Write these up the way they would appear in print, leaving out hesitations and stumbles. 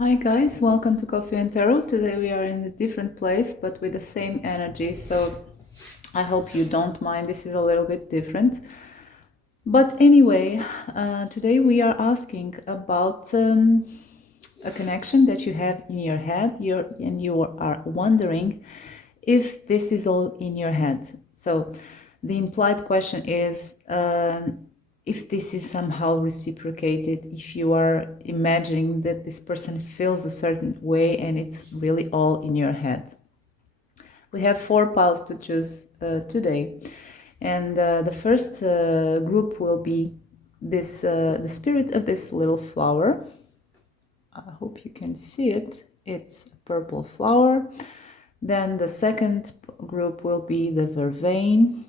Hi guys, welcome to Coffee and Tarot. Today we are in a different place but with the same energy, so I hope you don't mind. This is a little bit different. But anyway, today we are asking about a connection that you have in your head, and you are wondering if this is all in your head. So the implied question is if this is somehow reciprocated, if you are imagining that this person feels a certain way and it's really all in your head. We have 4 piles to choose today, and the first group will be this the spirit of this little flower. I hope you can see it. It's a purple flower. Then the second group will be the vervain.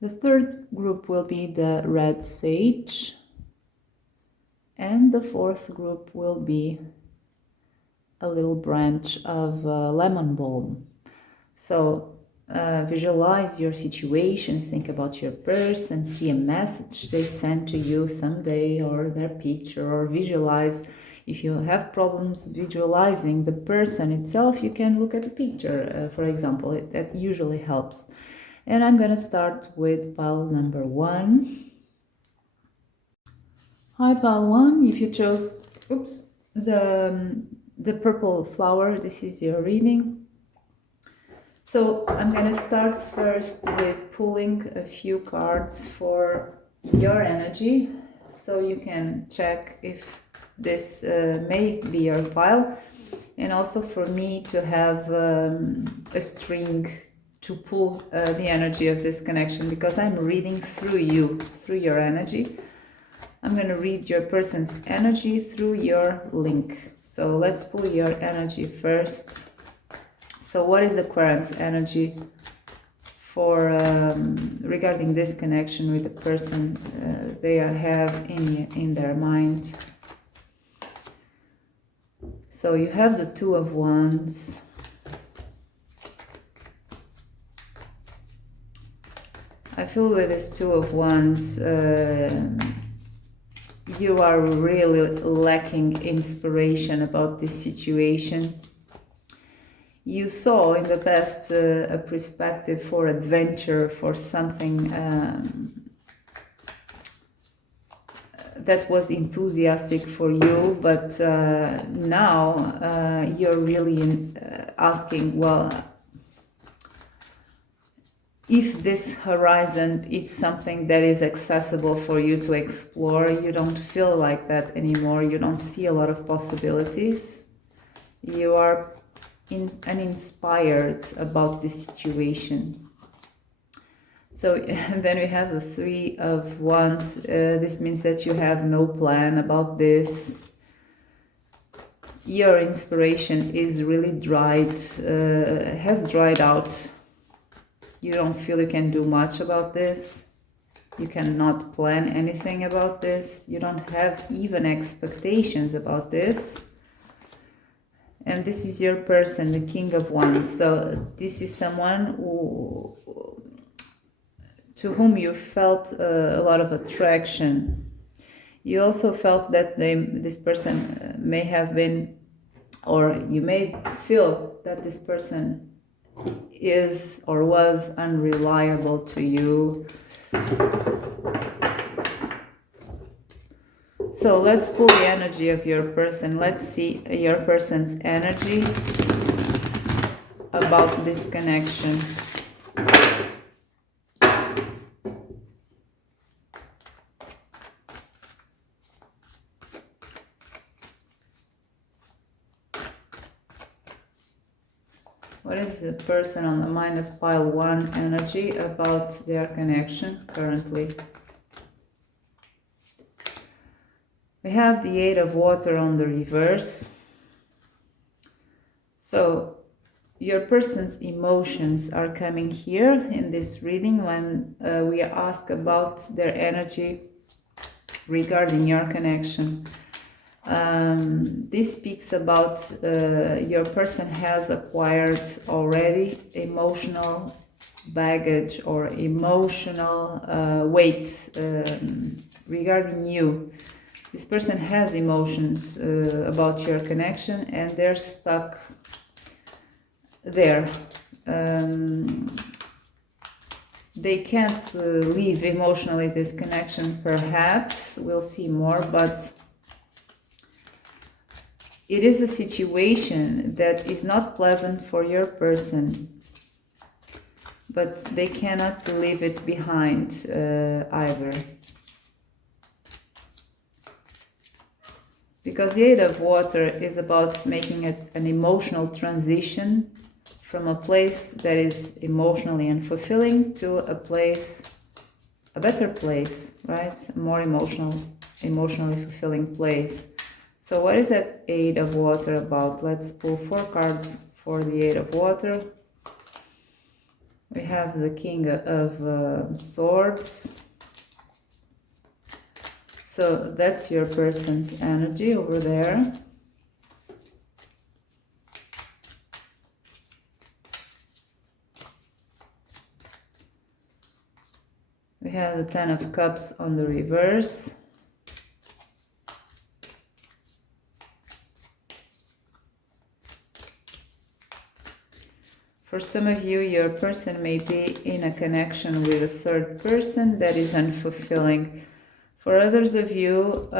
The third group will be the red sage. And the fourth group will be a little branch of lemon balm. So visualize your situation, think about your person, see a message they sent to you someday, or their picture, or visualize. If you have problems visualizing the person itself, you can look at the picture, for example. That usually helps. And I'm going to start with pile number 1. Hi, pile 1. If you chose the purple flower, this is your reading. So I'm going to start first with pulling a few cards for your energy, so you can check if this may be your pile, and also for me to have a string to pull the energy of this connection, because I'm reading through you, through your energy. I'm going to read your person's energy through your link. So let's pull your energy first. So what is the current energy for regarding this connection with the person they have in their mind? So you have the Two of Wands. I feel with this Two of Wands, you are really lacking inspiration about this situation. You saw in the past a perspective for adventure, for something that was enthusiastic for you, but now you're really asking, well, if this horizon is something that is accessible for you to explore. You don't feel like that anymore. You don't see a lot of possibilities. You are uninspired about this situation. So then we have the Three of Wands. This means that you have no plan about this. Your inspiration is really has dried out. You don't feel you can do much about this. You cannot plan anything about this. You don't have even expectations about this. And this is your person, the King of Wands. So this is someone to whom you felt a lot of attraction. You also felt that this person may have been, or you may feel that this person is or was unreliable to you. So let's pull the energy of your person. Let's see your person's energy about this connection. What is the person on the mind of pile 1 energy about their connection currently? We have the Eight of Water on the reverse. So your person's emotions are coming here in this reading when we ask about their energy regarding your connection. This speaks about your person has acquired already emotional baggage or emotional weight regarding you. This person has emotions about your connection, and they're stuck there. They can't leave emotionally this connection, perhaps. We'll see more, but it is a situation that is not pleasant for your person, but they cannot leave it behind either. Because the Eight of Water is about making an emotional transition from a place that is emotionally unfulfilling to a place, a better place, right? A more emotionally fulfilling place. So what is that Eight of Water about? Let's pull 4 cards for the Eight of Water. We have the King of Swords. So that's your person's energy over there. We have the Ten of Cups on the reverse. For some of you, your person may be in a connection with a third person that is unfulfilling. For others of you,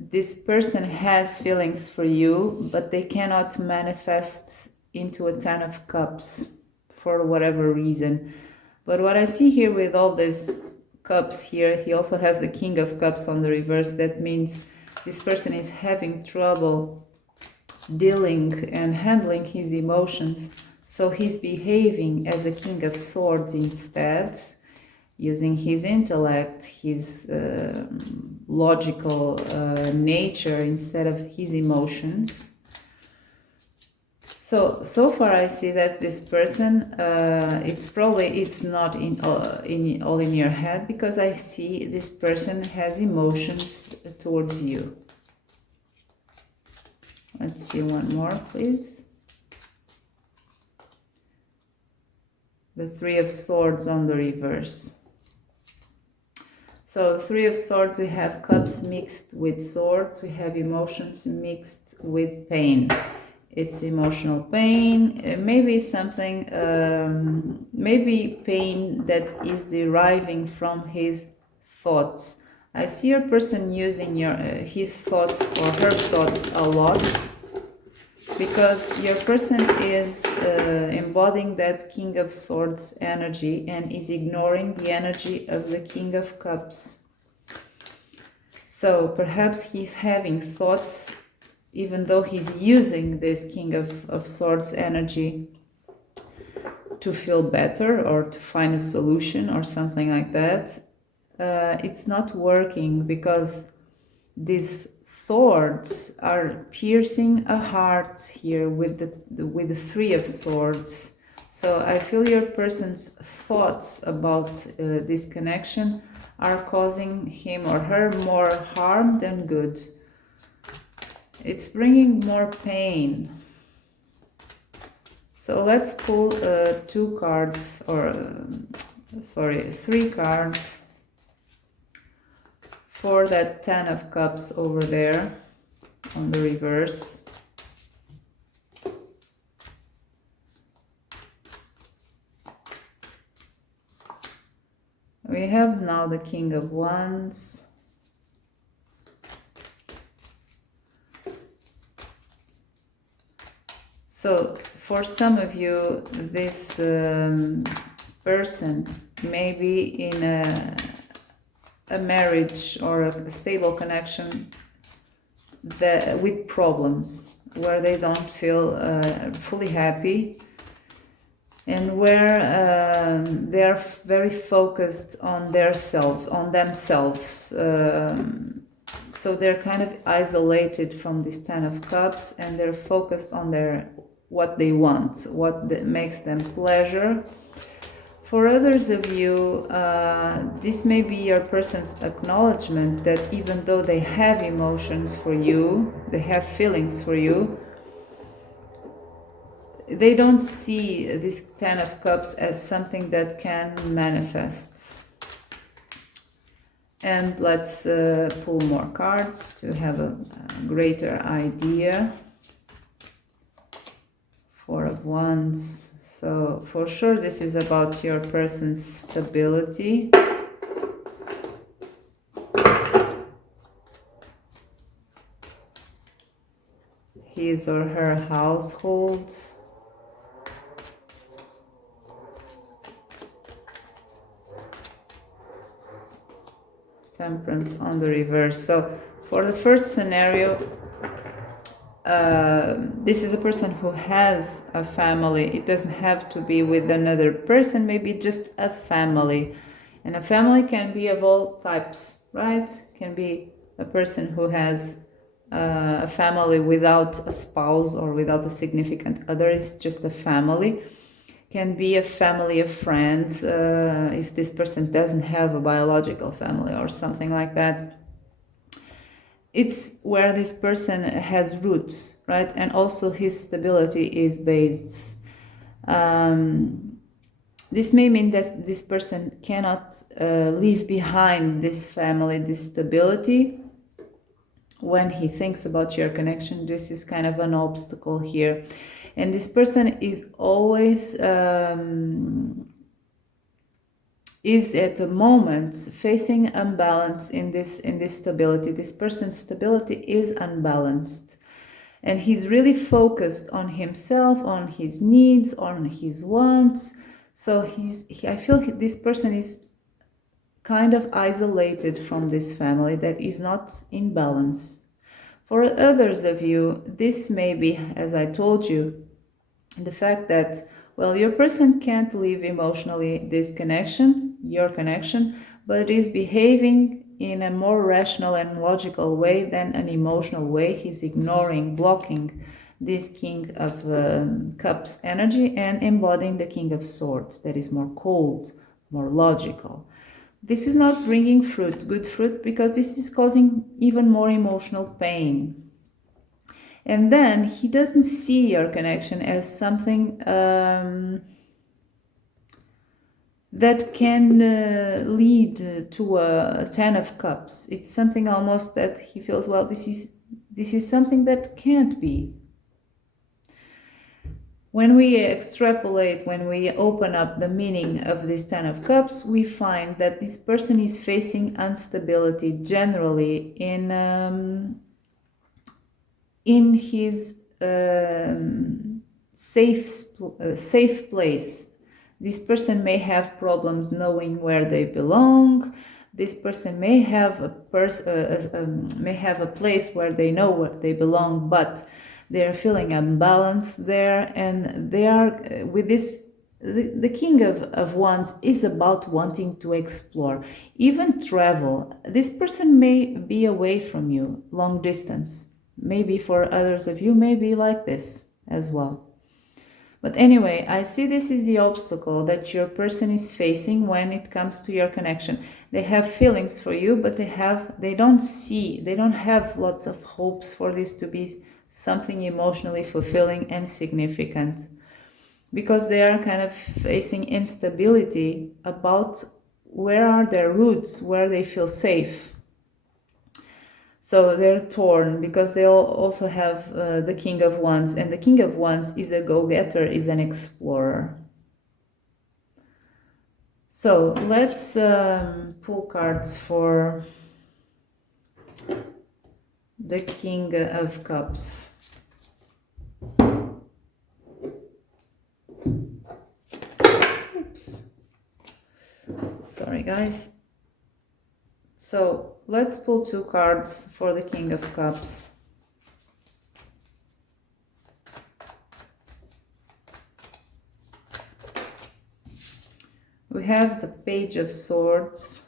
this person has feelings for you, but they cannot manifest into a Ten of Cups for whatever reason. But what I see here with all these cups here, he also has the King of Cups on the reverse. That means this person is having trouble dealing and handling his emotions. So he's behaving as a King of Swords instead, using his intellect, his logical nature instead of his emotions. So far I see that this person, it's not all in your head, because I see this person has emotions towards you. Let's see one more, please. The Three of Swords on the reverse. So Three of Swords, we have cups mixed with swords, we have emotions mixed with pain. It's emotional pain, maybe something, maybe pain that is deriving from his thoughts. I see your person using his thoughts or her thoughts a lot, because your person is embodying that King of Swords energy and is ignoring the energy of the King of Cups. So perhaps he's having thoughts, even though he's using this King of Swords energy to feel better or to find a solution or something like that. It's not working, because these swords are piercing a heart here with the Three of Swords. So I feel your person's thoughts about this connection are causing him or her more harm than good. It's bringing more pain. So let's pull 2 cards, or 3 cards for that Ten of Cups over there on the reverse. We have now the King of Wands. So for some of you, this person may be in a marriage or a stable connection with problems, where they don't feel fully happy, and where they're very focused on themselves. So they're kind of isolated from this Ten of Cups, and they're focused on what they want, what makes them pleasure. For others of you, this may be your person's acknowledgement that even though they have emotions for you, they have feelings for you, they don't see this Ten of Cups as something that can manifest. And let's pull more cards to have a greater idea. Four of Wands. So for sure this is about your person's stability. His or her household. Temperance on the reverse. So for the first scenario, this is a person who has a family. It doesn't have to be with another person, maybe just a family. And a family can be of all types, right? Can be a person who has a family without a spouse or without a significant other. It's just a family. Can be a family of friends, if this person doesn't have a biological family or something like that. It's where this person has roots, right? And also his stability is based. This may mean that this person cannot leave behind this family, this stability. When he thinks about your connection, this is kind of an obstacle here. And this person is always is at the moment facing imbalance in this stability. This person's stability is unbalanced, and he's really focused on himself, on his needs, on his wants. So I feel this person is kind of isolated from this family that is not in balance. For others of you, this may be, as I told you, the fact that, well, your person can't leave emotionally this connection, your connection, but is behaving in a more rational and logical way than an emotional way. He's ignoring, blocking this King of Cups energy and embodying the King of Swords that is more cold, more logical. This is not bringing fruit, good fruit, because this is causing even more emotional pain. And then he doesn't see your connection as something that can lead to a Ten of Cups. It's something almost that he feels, well, this is something that can't be. When we extrapolate, when we open up the meaning of this Ten of Cups, we find that this person is facing instability generally in his safe place. This person may have problems knowing where they belong. This person may have a place where they know where they belong, but they are feeling unbalanced there, and they are with this. The King of Wands is about wanting to explore, even travel. This person may be away from you, long distance. Maybe for others of you may be like this as well. But anyway, I see this is the obstacle that your person is facing when it comes to your connection. They have feelings for you, but they don't have lots of hopes for this to be something emotionally fulfilling and significant, because they are kind of facing instability about where are their roots, where they feel safe. So they're torn because they also have the King of Wands, and the King of Wands is a go-getter, is an explorer. So let's pull cards for the King of Cups. Oops. Sorry, guys. So let's pull two cards for the King of Cups. We have the Page of Swords.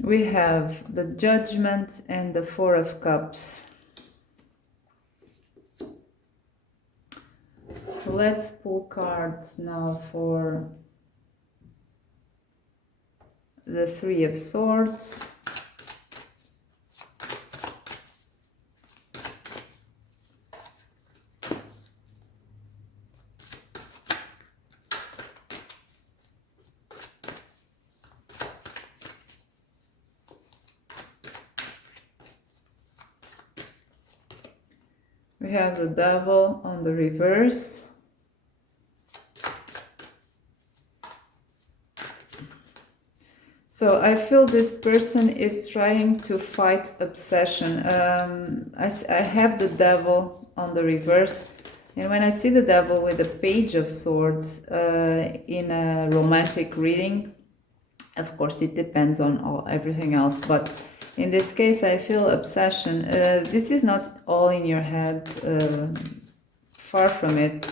We have the Judgment and the Four of Cups. Let's pull cards now for the Three of Swords. We have the devil on the reverse. So I feel this person is trying to fight obsession. I have the devil on the reverse. And when I see the devil with the Page of Swords in a romantic reading, of course it depends on everything else, but in this case I feel obsession. This is not all in your head, far from it.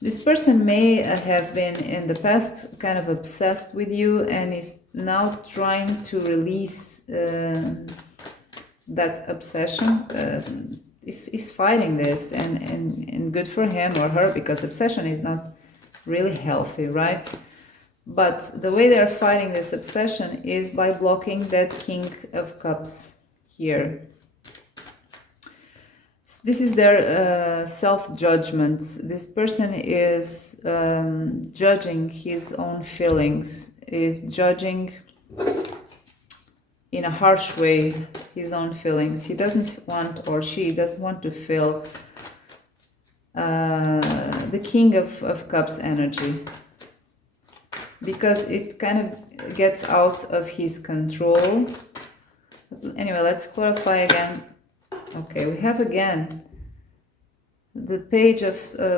This person may have been in the past kind of obsessed with you and is now trying to release that obsession. Is fighting this, and good for him or her, because obsession is not really healthy, right? But the way they're fighting this obsession is by blocking that King of Cups here. This is their self-judgment. This person is judging his own feelings, is judging in a harsh way his own feelings. He doesn't want, or she doesn't want to feel the King of Cups energy, because it kind of gets out of his control. Anyway, let's clarify again. Okay, we have again the Page of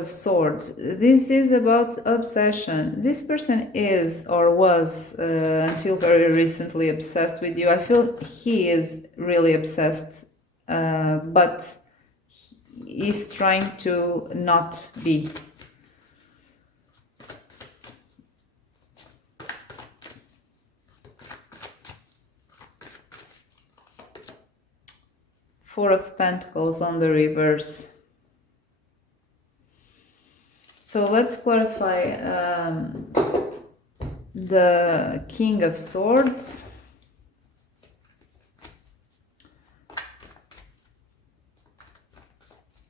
Swords. This is about obsession. This person is or was until very recently obsessed with you. I feel he is really obsessed, but he is trying to not be. Four of Pentacles on the reverse. So let's clarify the King of Swords.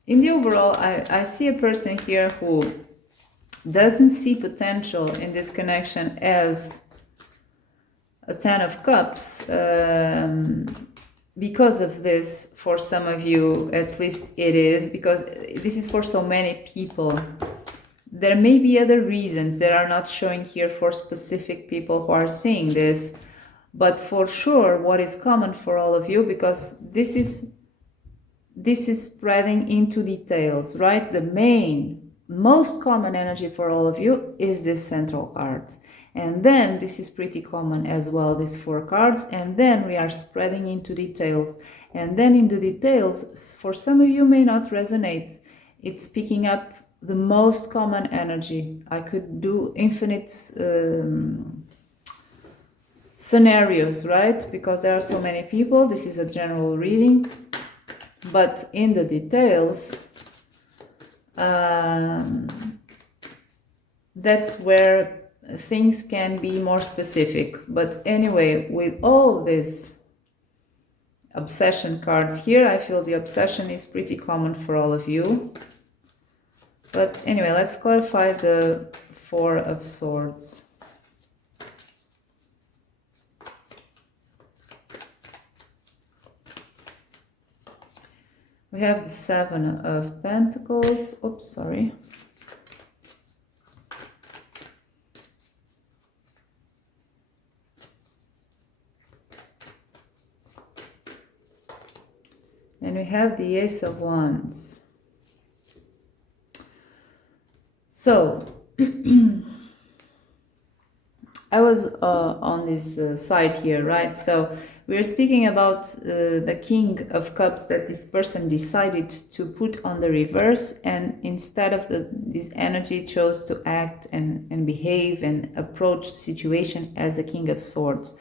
In the overall, I see a person here who doesn't see potential in this connection as a Ten of Cups. Because of this, for some of you, at least it is, because this is for so many people. There may be other reasons that are not showing here for specific people who are seeing this, but for sure what is common for all of you, because this is spreading into details, right? The most common energy for all of you is this central card. And then this is pretty common as well, these four cards. And then we are spreading into details. And then in the details, for some of you may not resonate. It's picking up the most common energy. I could do infinite scenarios, right? Because there are so many people. This is a general reading. But in the details, that's where things can be more specific. But anyway, with all these obsession cards here, I feel the obsession is pretty common for all of you. But anyway, let's clarify the Four of Swords. We have the Seven of Pentacles. Oops, sorry. And we have the Ace of Wands. So, I was on this side here, right? So, we are speaking about the King of Cups that this person decided to put on the reverse, and instead of this energy chose to act and behave and approach the situation as a King of Swords.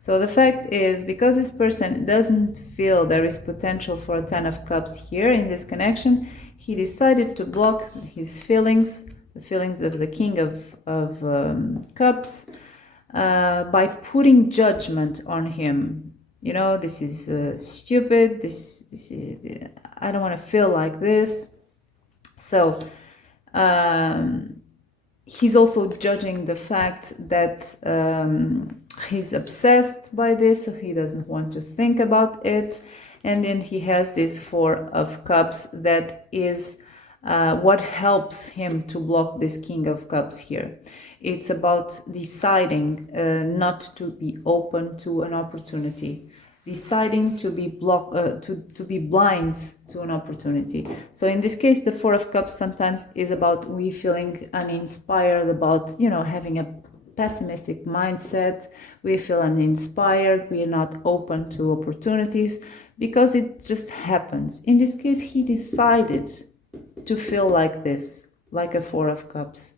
So the fact is, because this person doesn't feel there is potential for a Ten of Cups here in this connection, he decided to block his feelings, the feelings of the King of Cups, by putting judgment on him. You know, this is stupid, this is, I don't want to feel like this. So he's also judging the fact that he's obsessed by this, so he doesn't want to think about it. And then he has this Four of Cups that is what helps him to block this King of Cups here. It's about deciding not to be open to an opportunity, deciding to be to be blind to an opportunity. So in this case, the Four of Cups sometimes is about we feeling uninspired, about, you know, having a pessimistic mindset. We feel uninspired, we are not open to opportunities because it just happens. In this case, he decided to feel like this, like a Four of Cups.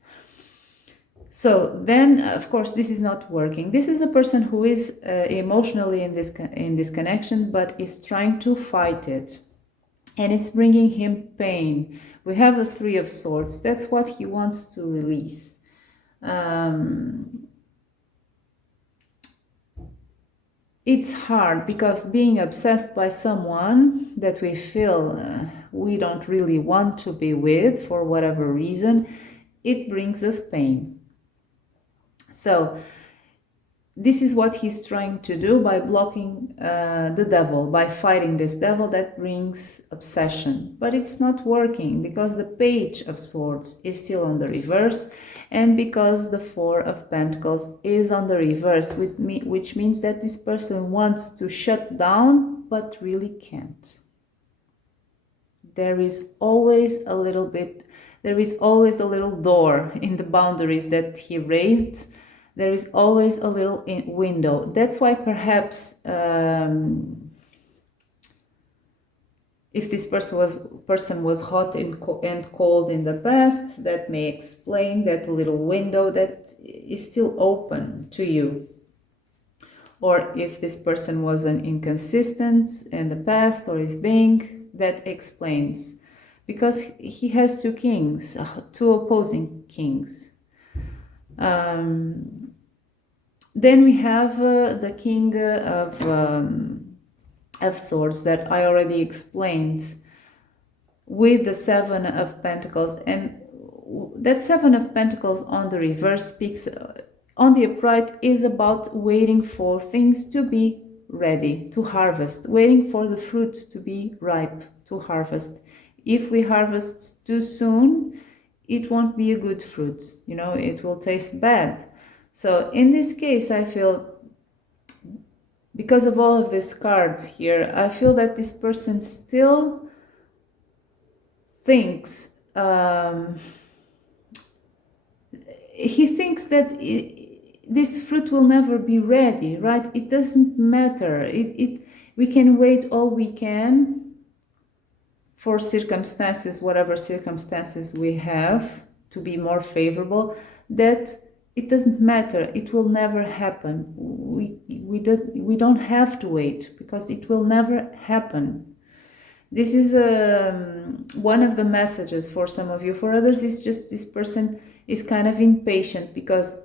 So then, of course, this is not working. This is a person who is emotionally in this connection, but is trying to fight it, and it's bringing him pain. We have the Three of Swords. That's what he wants to release. It's hard because being obsessed by someone that we feel we don't really want to be with for whatever reason, it brings us pain. So this is what he's trying to do by blocking the devil, by fighting this devil that brings obsession. But it's not working because the Page of Swords is still on the reverse, and because the Four of Pentacles is on the reverse, which means that this person wants to shut down but really can't. There is always a little door in the boundaries that he raised. There is always a little window. That's why perhaps if this person was hot and cold in the past, that may explain that little window that is still open to you. Or if this person was an inconsistent in the past or is being, that explains. Because he has two kings, two opposing kings. Then we have the King of Swords that I already explained, with the Seven of Pentacles, and that Seven of Pentacles on the reverse speaks, on the upright is about waiting for things to be ready to harvest, waiting for the fruit to be ripe to harvest. If we harvest too soon, it won't be a good fruit, you know, it will taste bad. So in this case, I feel, because of all of these cards here, I feel that this person still thinks, he thinks that this fruit will never be ready, right? It doesn't matter. We can wait all we can for circumstances, whatever circumstances we have, to be more favorable, that it doesn't matter. It will never happen. We don't have to wait because it will never happen. This is one of the messages for some of you. For others, it's just this person is kind of impatient because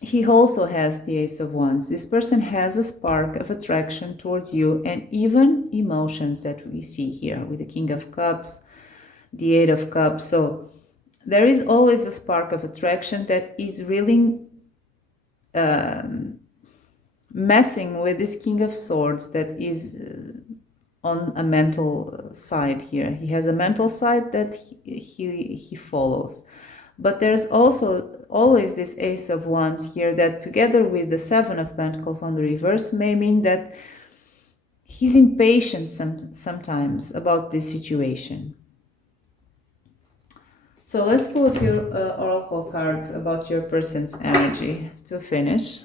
he also has the Ace of Wands. This person has a spark of attraction towards you, and even emotions that we see here with the King of Cups, the Eight of Cups. So there is always a spark of attraction that is really messing with this King of Swords that is on a mental side here. He has a mental side that he follows. But there's also always this Ace of Wands here that, together with the Seven of Pentacles on the reverse, may mean that he's impatient sometimes about this situation. So let's pull a few oracle cards about your person's energy to finish.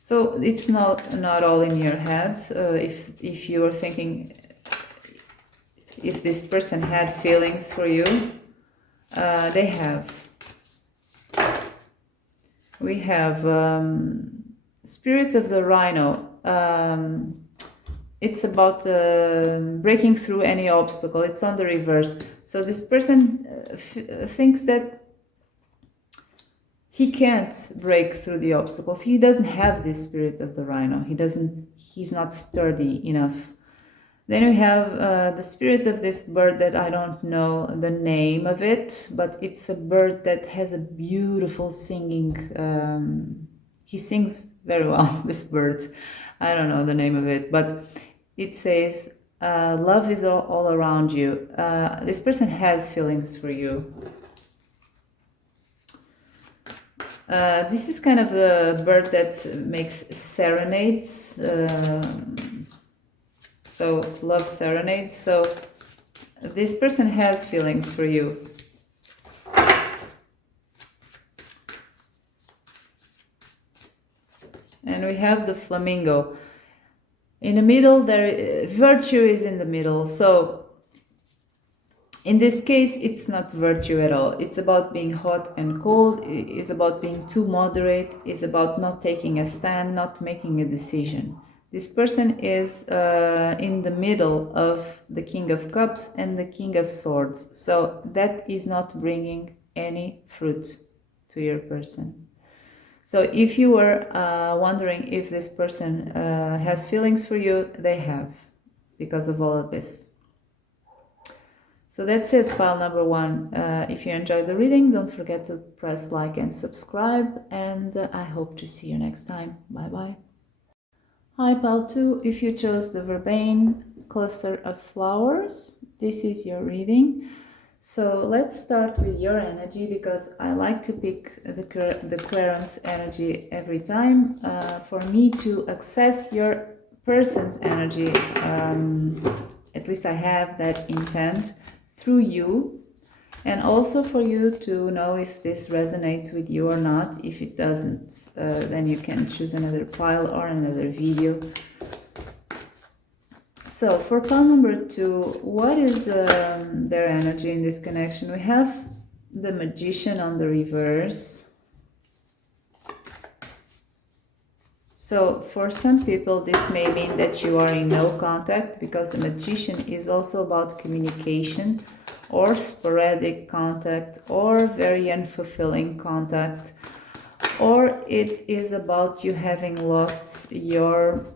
So it's not all in your head. If you are thinking, if this person had feelings for you, they have. We have Spirit of the Rhino. It's about breaking through any obstacle. It's on the reverse. So this person thinks that he can't break through the obstacles. He doesn't have this Spirit of the Rhino. He's not sturdy enough. Then we have the spirit of this bird that I don't know the name of it, but it's a bird that has a beautiful singing He sings very well, this bird. I don't know the name of it, but it says, love is all around you. This person has feelings for you. This is kind of the bird that makes serenades. So love serenades. So this person has feelings for you. And we have the flamingo. In the middle, virtue is in the middle. So in this case, it's not virtue at all. It's about being hot and cold. It's about being too moderate. It's about not taking a stand, not making a decision. This person is in the middle of the King of Cups and the King of Swords. So that is not bringing any fruit to your person. So if you were wondering if this person has feelings for you, they have, because of all of this. So that's it, pile number 1. If you enjoyed the reading, don't forget to press like and subscribe, and I hope to see you next time. Bye bye. Hi, pile 2. If you chose the verbane cluster of flowers, this is your reading. So let's start with your energy, because I like to pick the Querent's energy every time for me to access your person's energy. At least I have that intent through you, and also for you to know if this resonates with you or not. If it doesn't, then you can choose another pile or another video. So for pile number 2, what is their energy in this connection? We have the Magician on the reverse. So for some people, this may mean that you are in no contact, because the Magician is also about communication or sporadic contact or very unfulfilling contact, or it is about you having lost your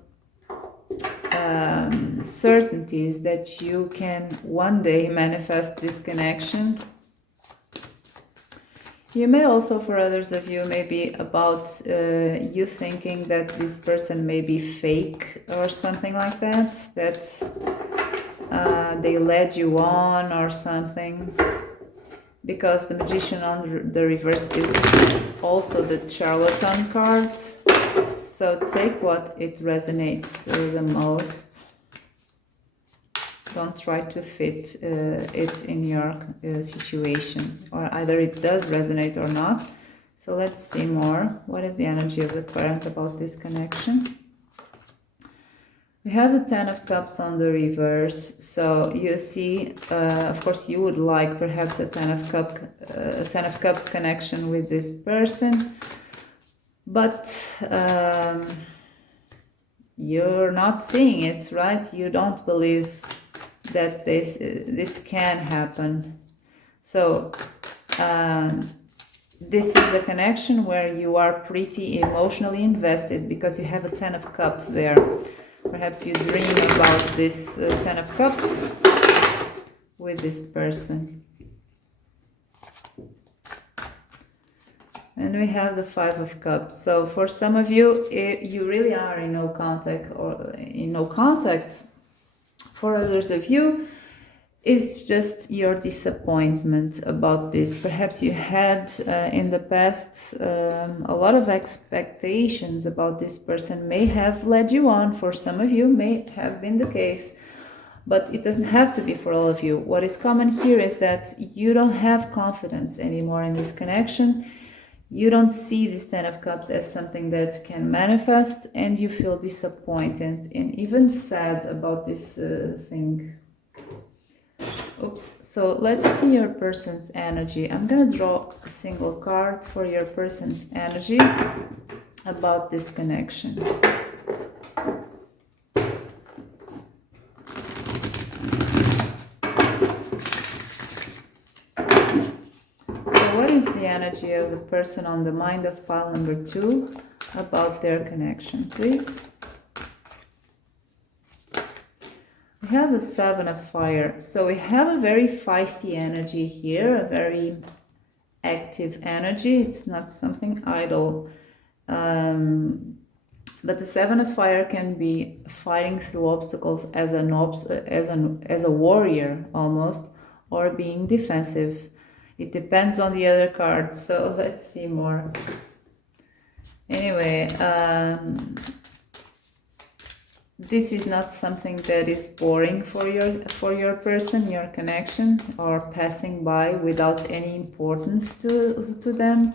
certainties that you can one day manifest this connection. You may also, for others of you, maybe about you thinking that this person may be fake or something like that, that they led you on or something, because the Magician on the reverse is also the Charlatan cards. So take what it resonates the most. Don't try to fit it in your situation, or either it does resonate or not. So let's see more. What is the energy of the Querent about this connection? We have the Ten of Cups on the reverse. So you see, of course, you would like perhaps a Ten of Cups connection with this person, but you're not seeing it, right? You don't believe that this can happen. So this is a connection where you are pretty emotionally invested, because you have a Ten of Cups there. Perhaps you dream about this Ten of Cups with this person. And we have the Five of Cups. So for some of you, you really are in no contact, or in no contact. For others of you, it's just your disappointment about this. Perhaps you had in the past a lot of expectations about this person, may have led you on. For some of you, may have been the case, but it doesn't have to be for all of you. What is common here is that you don't have confidence anymore in this connection. You don't see this Ten of Cups as something that can manifest, and you feel disappointed and even sad about this thing. Oops. So let's see your person's energy. I'm going to draw a single card for your person's energy about this connection. What is the energy of the person on the mind of pile number 2 about their connection, please? We have the Seven of Fire. So we have a very feisty energy here, a very active energy. It's not something idle. But the Seven of Fire can be fighting through obstacles as as a warrior almost, or being defensive. It depends on the other cards. So let's see more. Anyway, this is not something that is boring for your person, your connection, or passing by without any importance to them.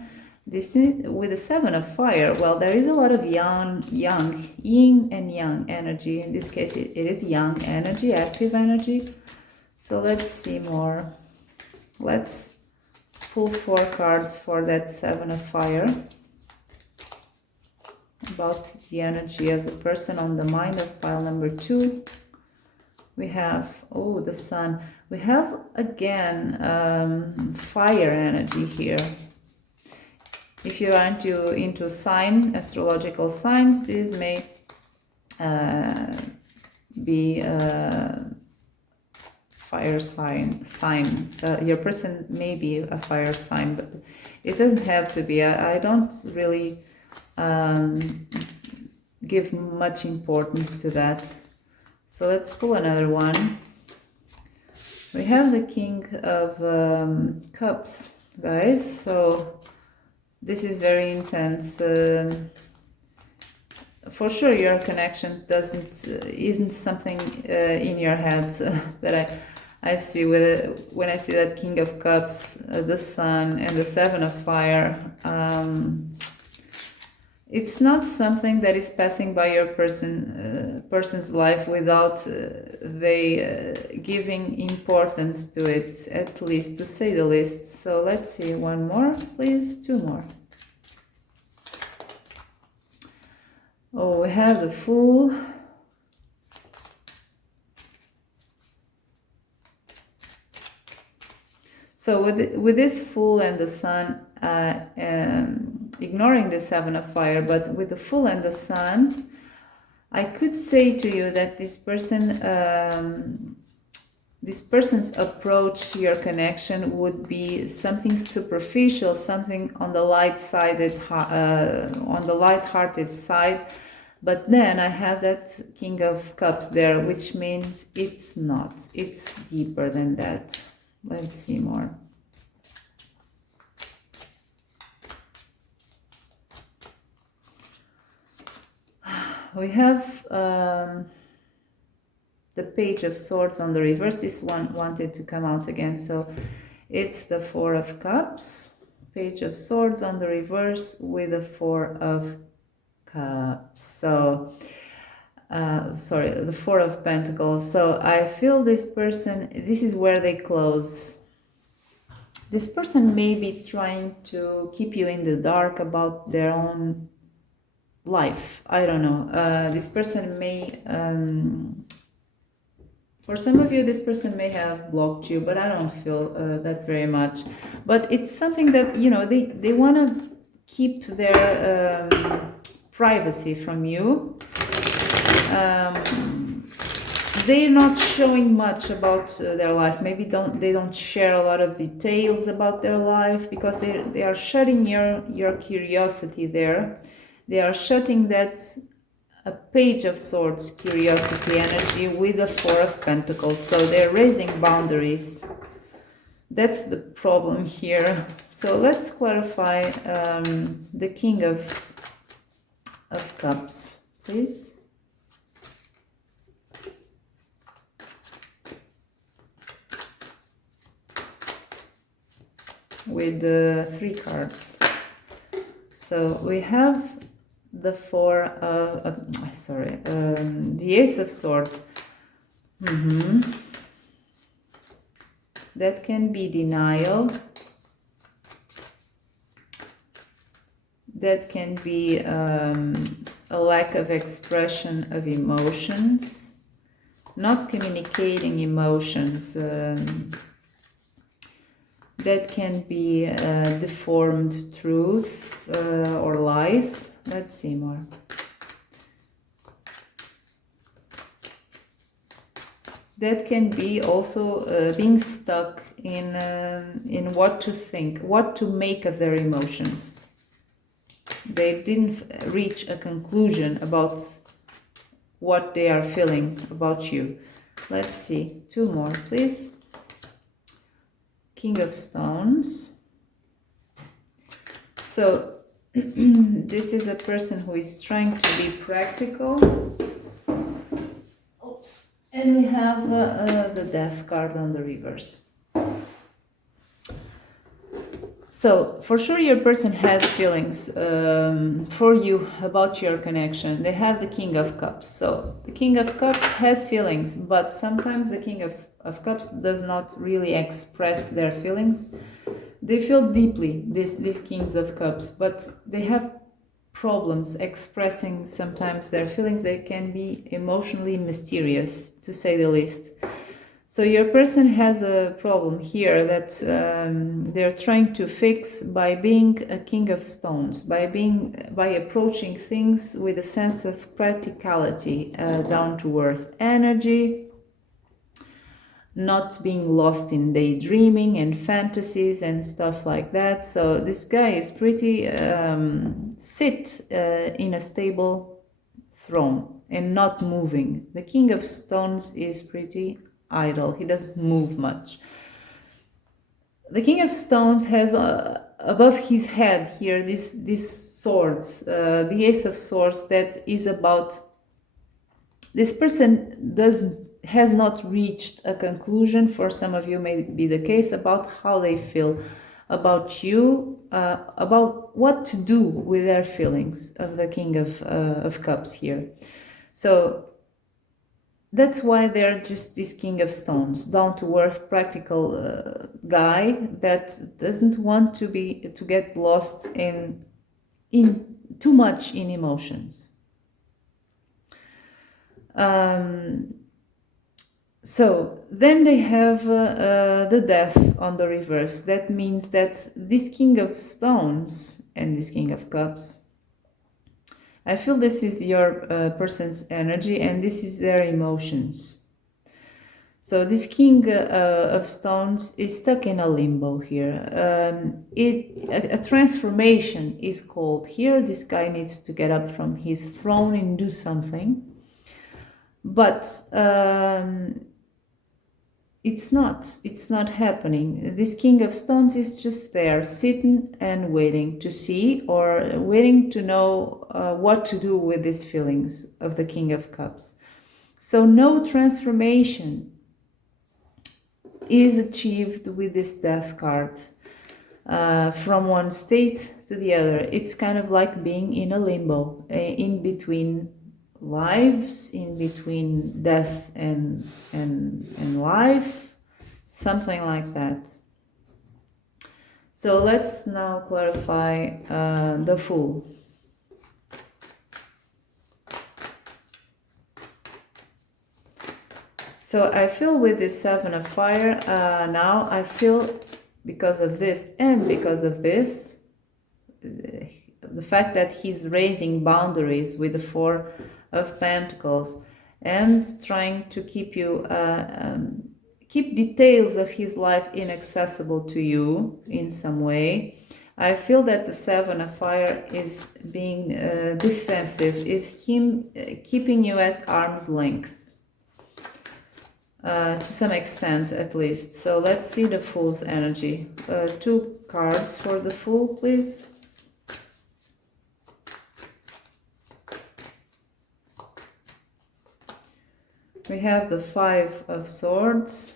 This is with the Seven of Fire. Well, there is a lot of yin and yang energy. In this case, it is yang energy, active energy. So let's see more. Let's pull 4 cards for that Seven of Fire. About the energy of the person on the mind of pile number 2. We have, oh, the Sun. We have, again, fire energy here. If you aren't into astrological signs, this may be fire sign. Your person may be a fire sign, but it doesn't have to be. I don't really give much importance to that. So let's pull another one. We have the King of Cups, guys. So this is very intense. For sure, your connection isn't something in your head that I see when I see that King of Cups, the Sun, and the Seven of Fire. It's not something that is passing by your person's life without they giving importance to it, at least, to say the least. So let's see, one more, please, 2 more. Oh, we have the Fool. So with this Fool and the Sun, ignoring the Seven of Fire, but with the Fool and the Sun, I could say to you that this person's approach to your connection would be something superficial, something on the light-hearted side. But then I have that King of Cups there, which means it's not. It's deeper than that. Let's see more. We have the Page of Swords on the reverse. This one wanted to come out again. So it's the 4 of Cups, Page of Swords on the reverse with the 4 of Cups. So, sorry, the 4 of Pentacles. So I feel this person, this is where they close. This person may be trying to keep you in the dark about their own life. I don't know. This person may, for some of you, this person may have blocked you, but I don't feel that very much. But it's something that, you know, they want to keep their privacy from you. They're not showing much about their life. Maybe they don't share a lot of details about their life because they are shutting your curiosity there. They are shutting that a Page of Swords curiosity energy with the 4 of Pentacles. So they're raising boundaries. That's the problem here. So let's clarify the King of Cups, please. With the 3 cards. So we have the 4 of, the Ace of Swords. That can be denial. That can be a lack of expression of emotions, not communicating emotions. That can be deformed truth or lies. Let's see more. That can be also being stuck in what to think, what to make of their emotions. They didn't reach a conclusion about what they are feeling about you. Let's see. 2 more, please. King of Stones. So this is a person who is trying to be practical. Oops. And we have the Death card on the reverse. So, for sure your person has feelings for you about your connection. They have the King of Cups. So, the King of Cups has feelings, but sometimes the King of Cups does not really express their feelings. They feel deeply, these Kings of Cups, but they have problems expressing sometimes their feelings. They can be emotionally mysterious, to say the least. So your person has a problem here that they're trying to fix by being a King of Stones, by approaching things with a sense of practicality, down to earth energy, not being lost in daydreaming and fantasies and stuff like that. So this guy is pretty sit in a stable throne and not moving. The King of Stones is pretty idle. He doesn't move much. The King of Stones has above his head here these swords, the Ace of Swords, that is about this person has not reached a conclusion. For some of you may be the case about how they feel about you, about what to do with their feelings of the King of Cups here. So that's why they're just this King of Stones, down to earth, practical guy that doesn't want to get lost in too much in emotions. So then they have the Death on the reverse. That means that this King of Stones and this King of Cups, I feel this is your person's energy and this is their emotions. So this King of Stones is stuck in a limbo here. A transformation is called here. This guy needs to get up from his throne and do something. But it's not happening. This King of Stones is just there, sitting and waiting to see, or waiting to know what to do with these feelings of the King of Cups. So no transformation is achieved with this Death card. From one state to the other. It's kind of like being in a limbo, in between lives, in between death and life, something like that. So let's now clarify the Fool. So I feel with this Seven of Fire, now I feel, because of this and because of this, the fact that he's raising boundaries with the Four of Pentacles and trying to keep you, keep details of his life inaccessible to you in some way. I feel that the Seven of Fire is being defensive, is him keeping you at arm's length. To some extent, at least. So let's see the Fool's energy. 2 cards for the Fool, please. We have the Five of Swords.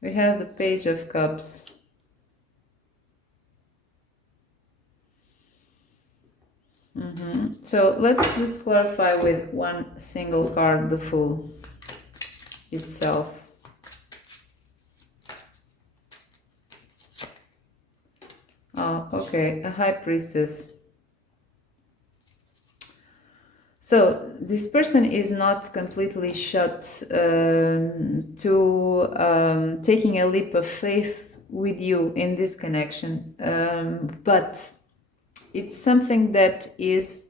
We have the Page of Cups. So let's just clarify with one single card, the Fool itself. Oh, okay, a High Priestess. So this person is not completely shut to taking a leap of faith with you in this connection, but it's something that is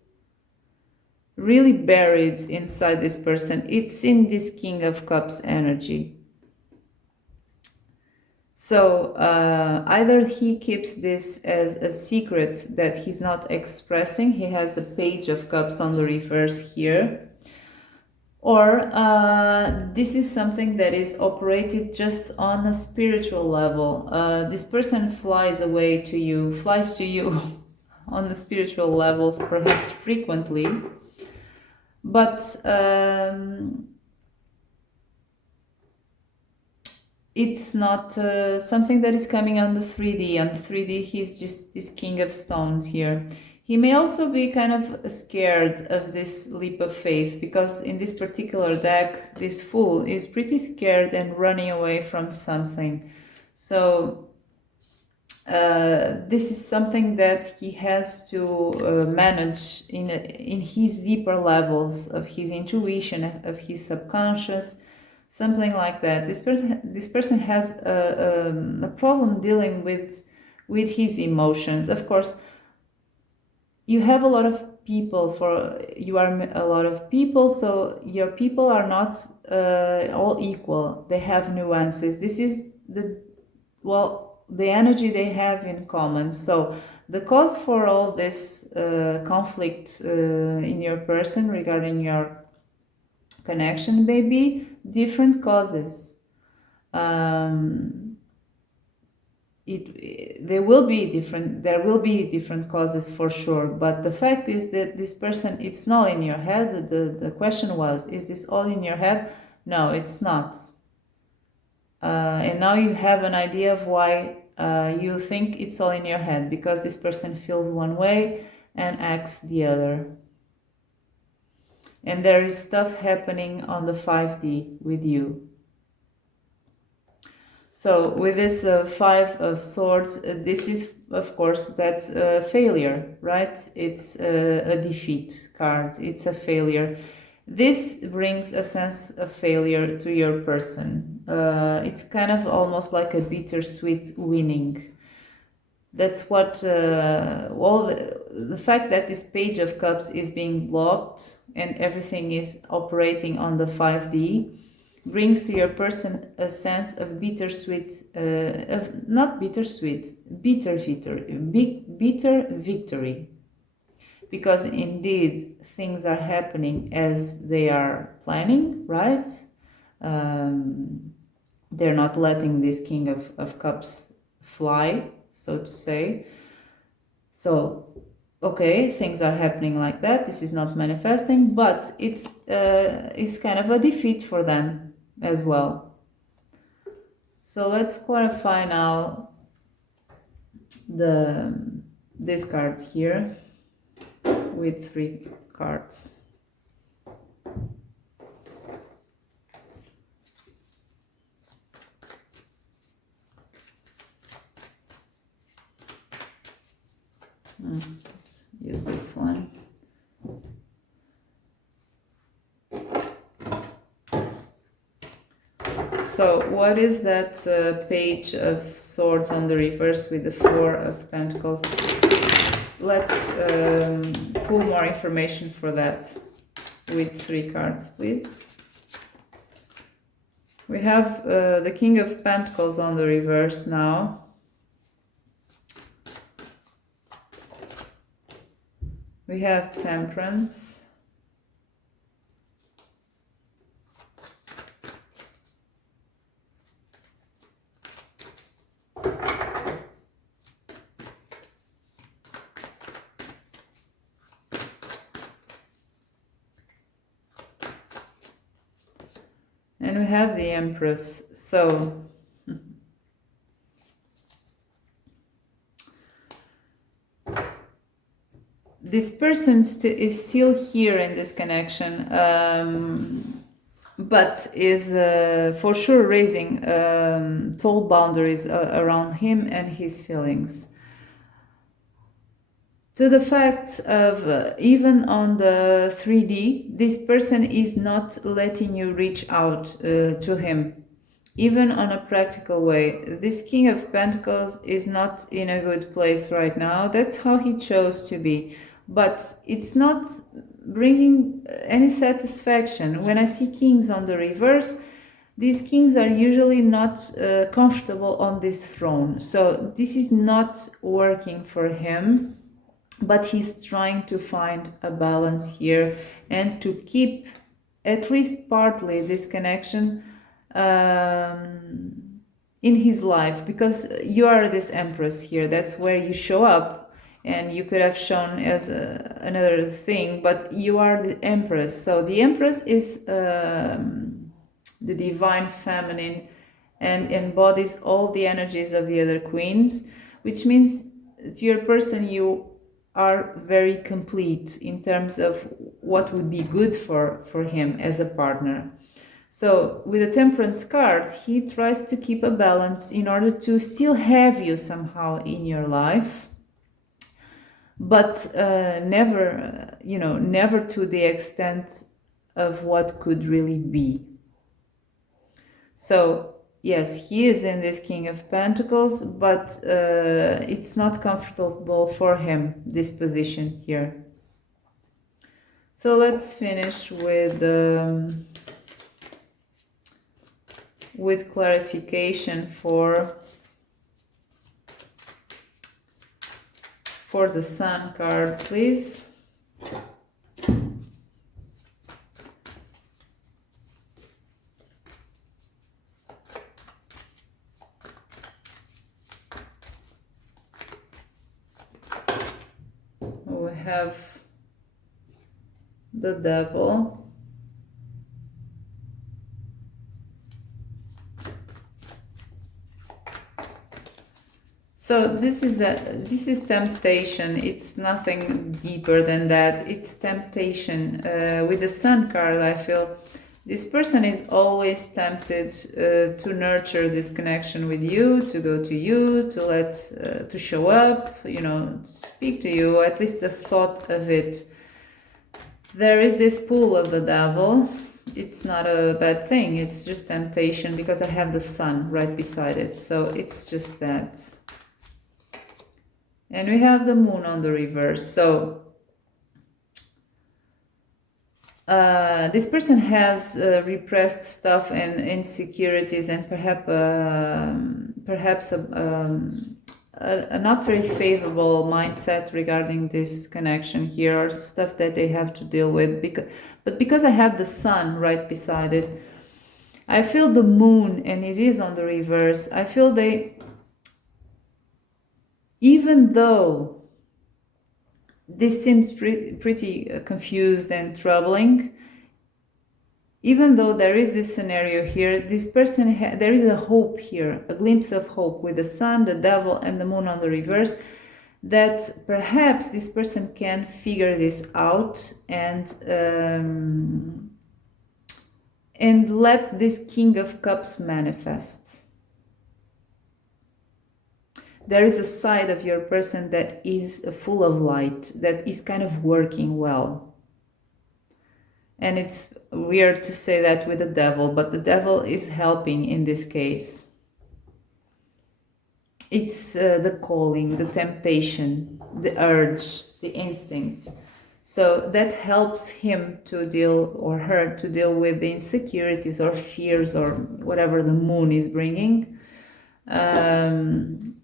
really buried inside this person. It's in this King of Cups energy. So either he keeps this as a secret that he's not expressing. He has the Page of Cups on the reverse here. Or this is something that is operated just on a spiritual level. This person flies to you on the spiritual level, perhaps frequently. But it's not something that is coming on the 3D. On the 3D, he's just this King of Stones here. He may also be kind of scared of this leap of faith, because in this particular deck, this Fool is pretty scared and running away from something. So this is something that he has to manage in his deeper levels of his intuition, of his subconscious, something like that. This person has a problem dealing with his emotions. Of course, you have a lot of people, you are a lot of people, so your people are not all equal. They have nuances. This is the energy they have in common. So the cause for all this conflict in your person regarding your connection may be different causes. There will be different causes for sure, but the fact is that this person, it's not in your head. The question was, is this all in your head? No, it's not. And now you have an idea of why you think it's all in your head, because this person feels one way and acts the other. And there is stuff happening on the 5D with you. So with this 5 of Swords, this is, of course, that's a failure, right? It's a defeat card. It's a failure. This brings a sense of failure to your person. It's kind of almost like a bittersweet winning. That's what the fact that this Page of Cups is being blocked and everything is operating on the 5D brings to your person a sense of bitter victory. Because indeed things are happening as they are planning, right? They're not letting this King of Cups fly, so to say. So, okay, things are happening like that. This is not manifesting, but it's kind of a defeat for them as well. So let's clarify now these cards here with 3 cards. Let's use this one. So what is that Page of Swords on the reverse with the 4 of Pentacles? Let's pull more information for that with 3 cards, please. We have the King of Pentacles on the reverse now. We have Temperance. And we have the Empress. So this person is still here in this connection, but is for sure raising tall boundaries around him and his feelings. To the fact of even on the 3D, this person is not letting you reach out to him, even on a practical way. This King of Pentacles is not in a good place right now. That's how he chose to be. But it's not bringing any satisfaction. When I see Kings on the reverse, these kings are usually not comfortable on this throne. So this is not working for him, but he's trying to find a balance here and to keep at least partly this connection in his life, because you are this empress here. That's where you show up, and you could have shown as another thing, but you are the empress. So the empress is the divine feminine and embodies all the energies of the other queens, which means to your person you are very complete in terms of what would be good for him as a partner. So with the Temperance card, he tries to keep a balance in order to still have you somehow in your life, but never, never to the extent of what could really be. So yes, he is in this King of Pentacles, but it's not comfortable for him, this position here. So let's finish with clarification for the Sun card, please. We have the Devil. So this is temptation. It's nothing deeper than that. It's temptation. With the Sun card, I feel this person is always tempted to nurture this connection with you, to go to you, to show up, speak to you, at least the thought of it. There is this pull of the Devil. It's not a bad thing. It's just temptation, because I have the Sun right beside it. So it's just that. And we have the Moon on the reverse. So this person has repressed stuff and insecurities, and perhaps a not very favorable mindset regarding this connection here, or stuff that they have to deal with. Because I have the Sun right beside it, I feel the Moon, and it is on the reverse. I feel even though this seems pretty confused and troubling, even though there is this scenario here, this person, there is a hope here, a glimpse of hope with the Sun, the Devil, and the Moon on the reverse, that perhaps this person can figure this out and let this King of Cups manifest. There is a side of your person that is full of light, that is kind of working well. And it's weird to say that with the Devil, but the Devil is helping in this case. It's the calling, the temptation, the urge, the instinct. So that helps him to deal, or her to deal, with the insecurities or fears or whatever the Moon is bringing.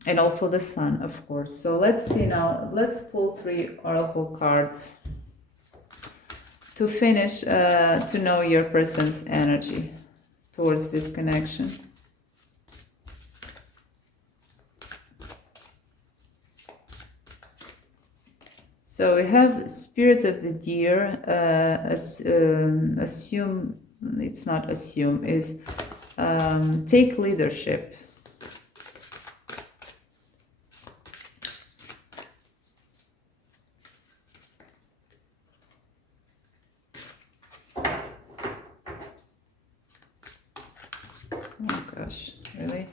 And also the Sun, of course. So let's see now. Let's pull 3 oracle cards to finish, to know your person's energy towards this connection. So we have Spirit of the Deer. Assume, it's not assume, is take leadership. Oh gosh, really?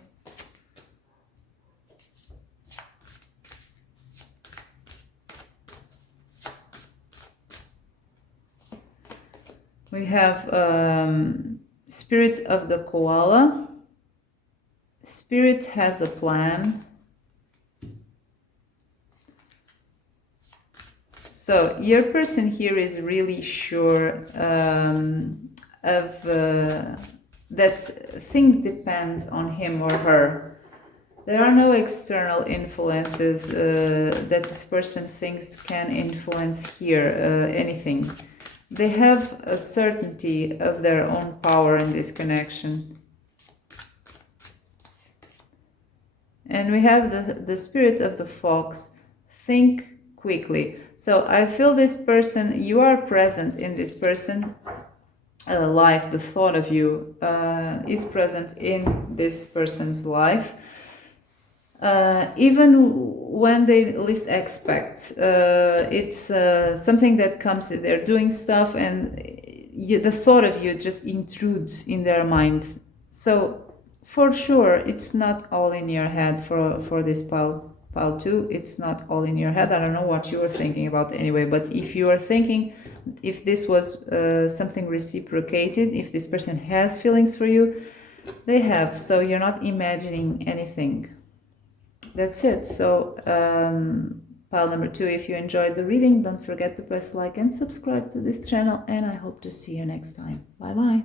We have Spirit of the Koala. Spirit has a plan. So your person here is really sure of that things depend on him or her. There are no external influences that this person thinks can influence here anything. They have a certainty of their own power in this connection. And we have the spirit of the fox. Think quickly. So I feel this person, you are present in this person life. The thought of you is present in this person's life. Even when they least expect. It's something that comes, they're doing stuff and the thought of you just intrudes in their mind. So for sure, it's not all in your head for this pile 2. It's not all in your head. I don't know what you were thinking about anyway, but if you are thinking, if this was something reciprocated, if this person has feelings for you, they have. So you're not imagining anything. That's it. So pile number 2, if you enjoyed the reading, don't forget to press like and subscribe to this channel, and I hope to see you next time. Bye bye.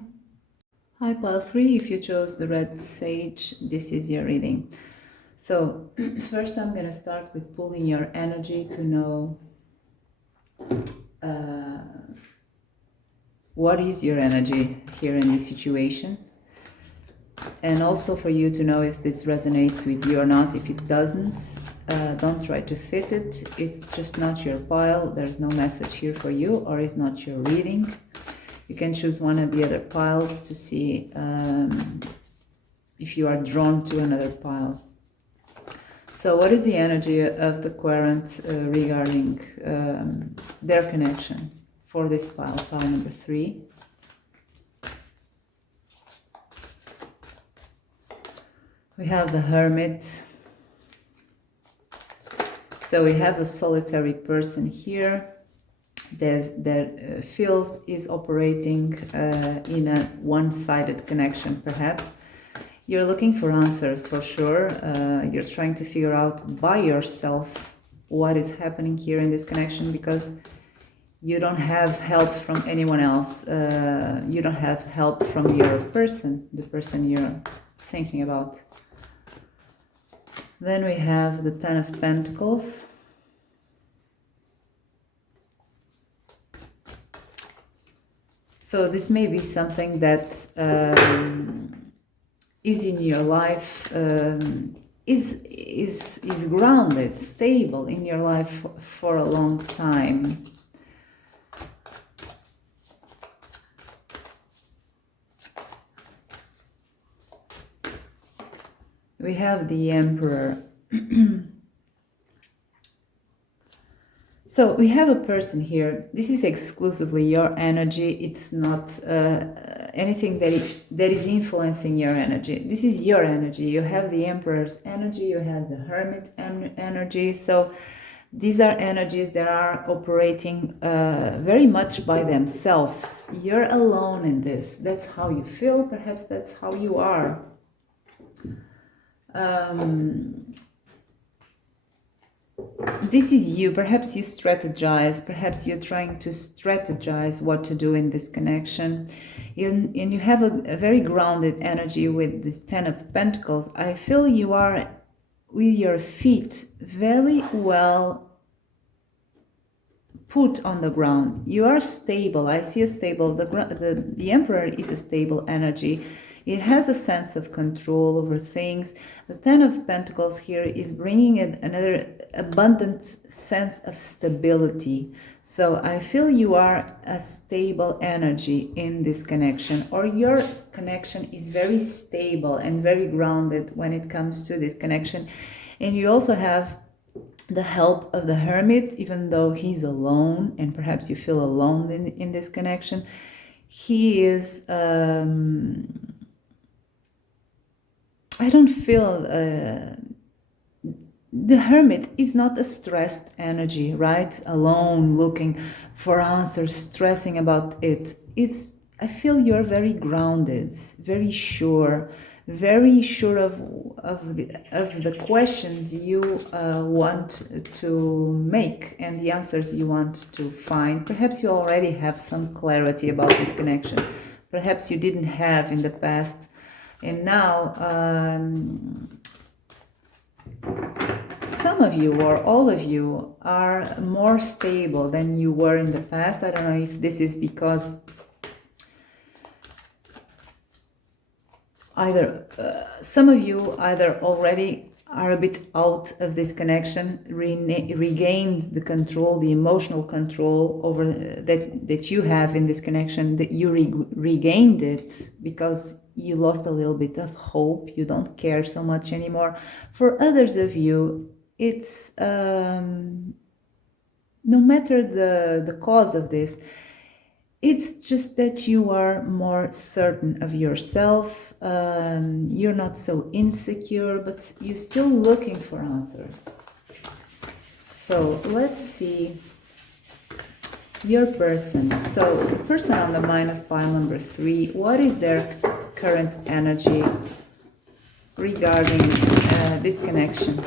Hi pile 3, if you chose the red sage, this is your reading. So first I'm going to start with pulling your energy to know what is your energy here in this situation. And also for you to know if this resonates with you or not. If it doesn't, don't try to fit it. It's just not your pile. There's no message here for you, or it's not your reading. You can choose one of the other piles to see if you are drawn to another pile. So what is the energy of the querent regarding their connection for this pile number 3? We have the Hermit. So we have a solitary person here that feels is operating in a one-sided connection, perhaps. You're looking for answers for sure. You're trying to figure out by yourself what is happening here in this connection, because you don't have help from anyone else. You don't have help from your person, the person you're thinking about. Then we have the Ten of Pentacles. So this may be something that is in your life, is grounded, stable in your life for a long time. We have the Emperor. So we have a person here. This is exclusively your energy. It's not anything that is influencing your energy. This is your energy. You have the Emperor's energy. You have the Hermit energy. So these are energies that are operating very much by themselves. You're alone in this. That's how you feel. Perhaps that's how you are. This is you. Perhaps you strategize. Perhaps you're trying to strategize what to do in this connection. And you have a very grounded energy with this Ten of Pentacles. I feel you are with your feet very well put on the ground. You are stable. I see a stable. The Emperor is a stable energy. It has a sense of control over things. The Ten of Pentacles here is bringing another abundant sense of stability. So I feel you are a stable energy in this connection, or your connection is very stable and very grounded when it comes to this connection. And you also have the help of the Hermit, even though he's alone, and perhaps you feel alone in this connection. He is... I don't feel the Hermit is not a stressed energy, right? Alone, looking for answers, stressing about it. I feel you're very grounded, very sure of the questions you want to make and the answers you want to find. Perhaps you already have some clarity about this connection. perhaps you didn't have in the past. And now, some of you or all of you are more stable than you were in the past. I don't know if this is because either some of you either already are a bit out of this connection, regains the control, the emotional control over that you have in this connection, that you regained it because you lost a little bit of hope, you don't care so much anymore. For others of you, it's no matter the cause of this, it's just that you are more certain of yourself. You're not so insecure, but you're still looking for answers. So let's see your person. So the person on the mind of pile number 3, what is their current energy regarding this connection?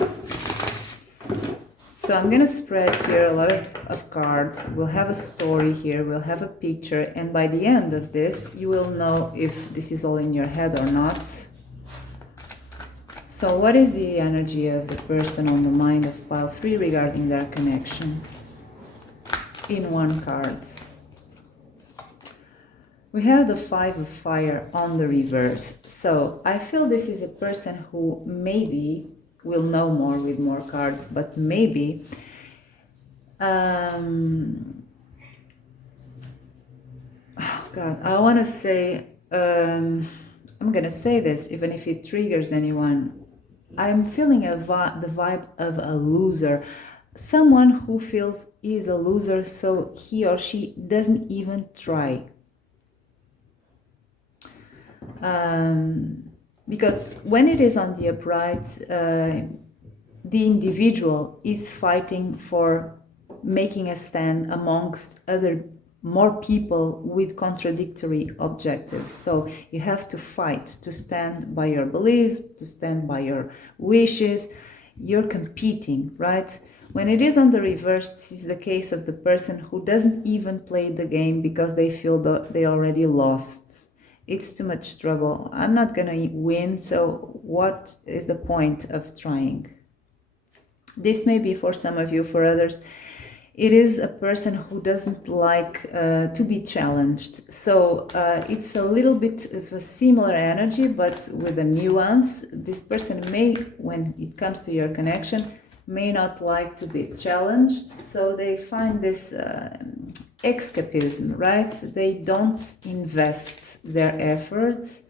So I'm going to spread here a lot of cards. We'll have a story here, we'll have a picture, and by the end of this, you will know if this is all in your head or not. So what is the energy of the person on the mind of pile 3 regarding their connection? In one card. We have the 5 of fire on the reverse. So I feel this is a person who maybe will know more with more cards, but maybe oh God, I want to say I'm gonna say this even if it triggers anyone. I'm feeling the vibe of a loser, someone who feels he's a loser, so he or she doesn't even try. Because when it is on the upright, the individual is fighting for making a stand amongst more people with contradictory objectives. So you have to fight to stand by your beliefs, to stand by your wishes. You're competing, right? When it is on the reverse, this is the case of the person who doesn't even play the game because they feel that they already lost. It's too much trouble. I'm not gonna win, so what is the point of trying? This may be for some of you, for others, it is a person who doesn't like to be challenged. So it's a little bit of a similar energy, but with a nuance. This person may, when it comes to your connection, may not like to be challenged, so they find this escapism, right? They don't invest their efforts,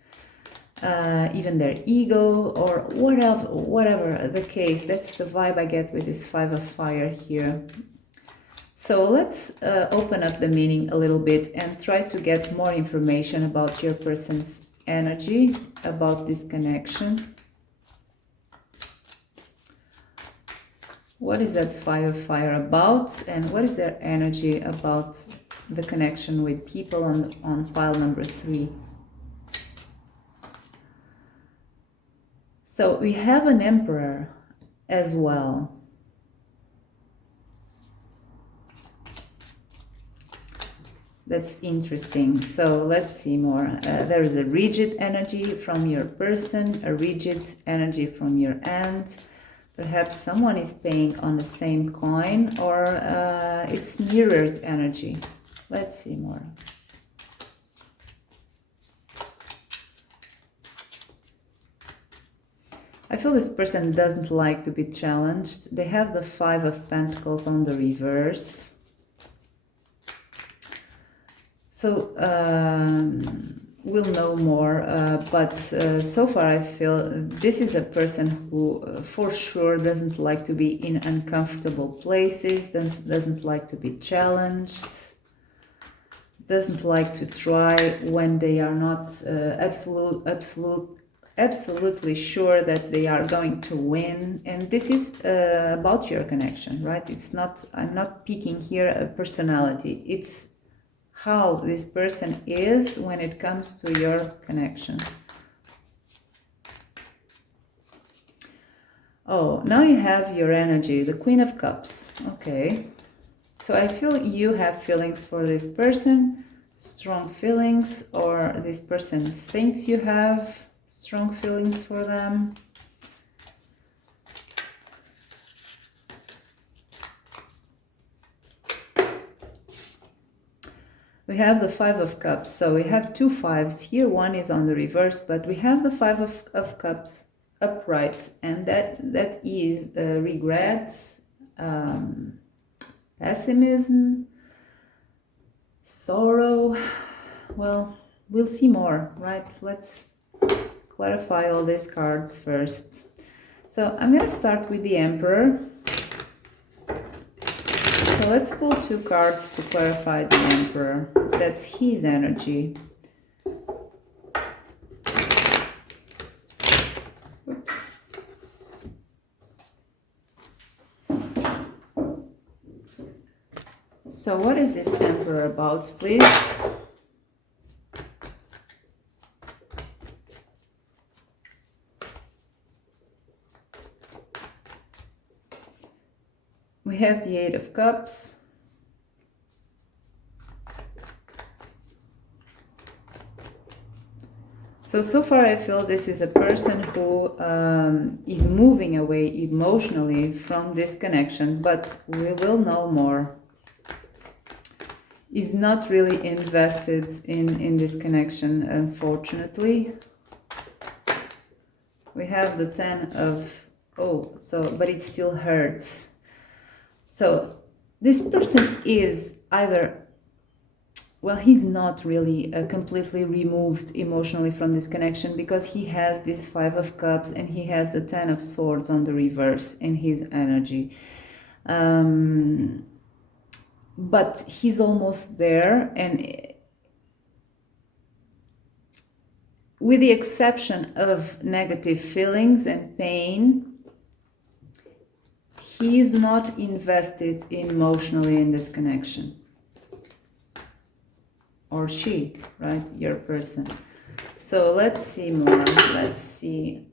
even their ego, or whatever the case. That's the vibe I get with this 5 of fire here. So let's open up the meaning a little bit and try to get more information about your person's energy, about this connection. What is that 5 of fire about, and what is their energy about the connection with people on pile number 3? So we have an emperor as well. That's interesting. So let's see more. There is a rigid energy from your person, a rigid energy from your aunt. Perhaps someone is paying on the same coin, or it's mirrored energy. Let's see more. I feel this person doesn't like to be challenged. They have the 5 of Pentacles on the reverse. So we'll know more, but so far I feel this is a person who for sure doesn't like to be in uncomfortable places, doesn't like to be challenged, doesn't like to try when they are not absolutely sure that they are going to win. And this is about your connection, right? It's not, I'm not picking here a personality, it's how this person is when it comes to your connection. Oh, now you have your energy, the Queen of Cups. Okay, so I feel you have feelings for this person, strong feelings, or this person thinks you have strong feelings for them. We have the Five of Cups, so we have two fives here. One is on the reverse, but we have the Five of Cups upright, and that is regrets, pessimism, sorrow. Well, we'll see more, right? Let's clarify all these cards first. So I'm going to start with the Emperor. So let's pull two cards to clarify the Emperor. That's his energy. Oops. So what is this Emperor about, please? We have the Eight of Cups. So far I feel this is a person who is moving away emotionally from this connection, but we will know more. Is not really invested in this connection, unfortunately. We have the Ten of, but it still hurts. So this person is either, well, he's not really completely removed emotionally from this connection, because he has this Five of Cups and he has the Ten of Swords on the reverse in his energy. But he's almost there, and with the exception of negative feelings and pain, he is not invested emotionally in this connection. Or she, right? Your person. So let's see more. Let's see.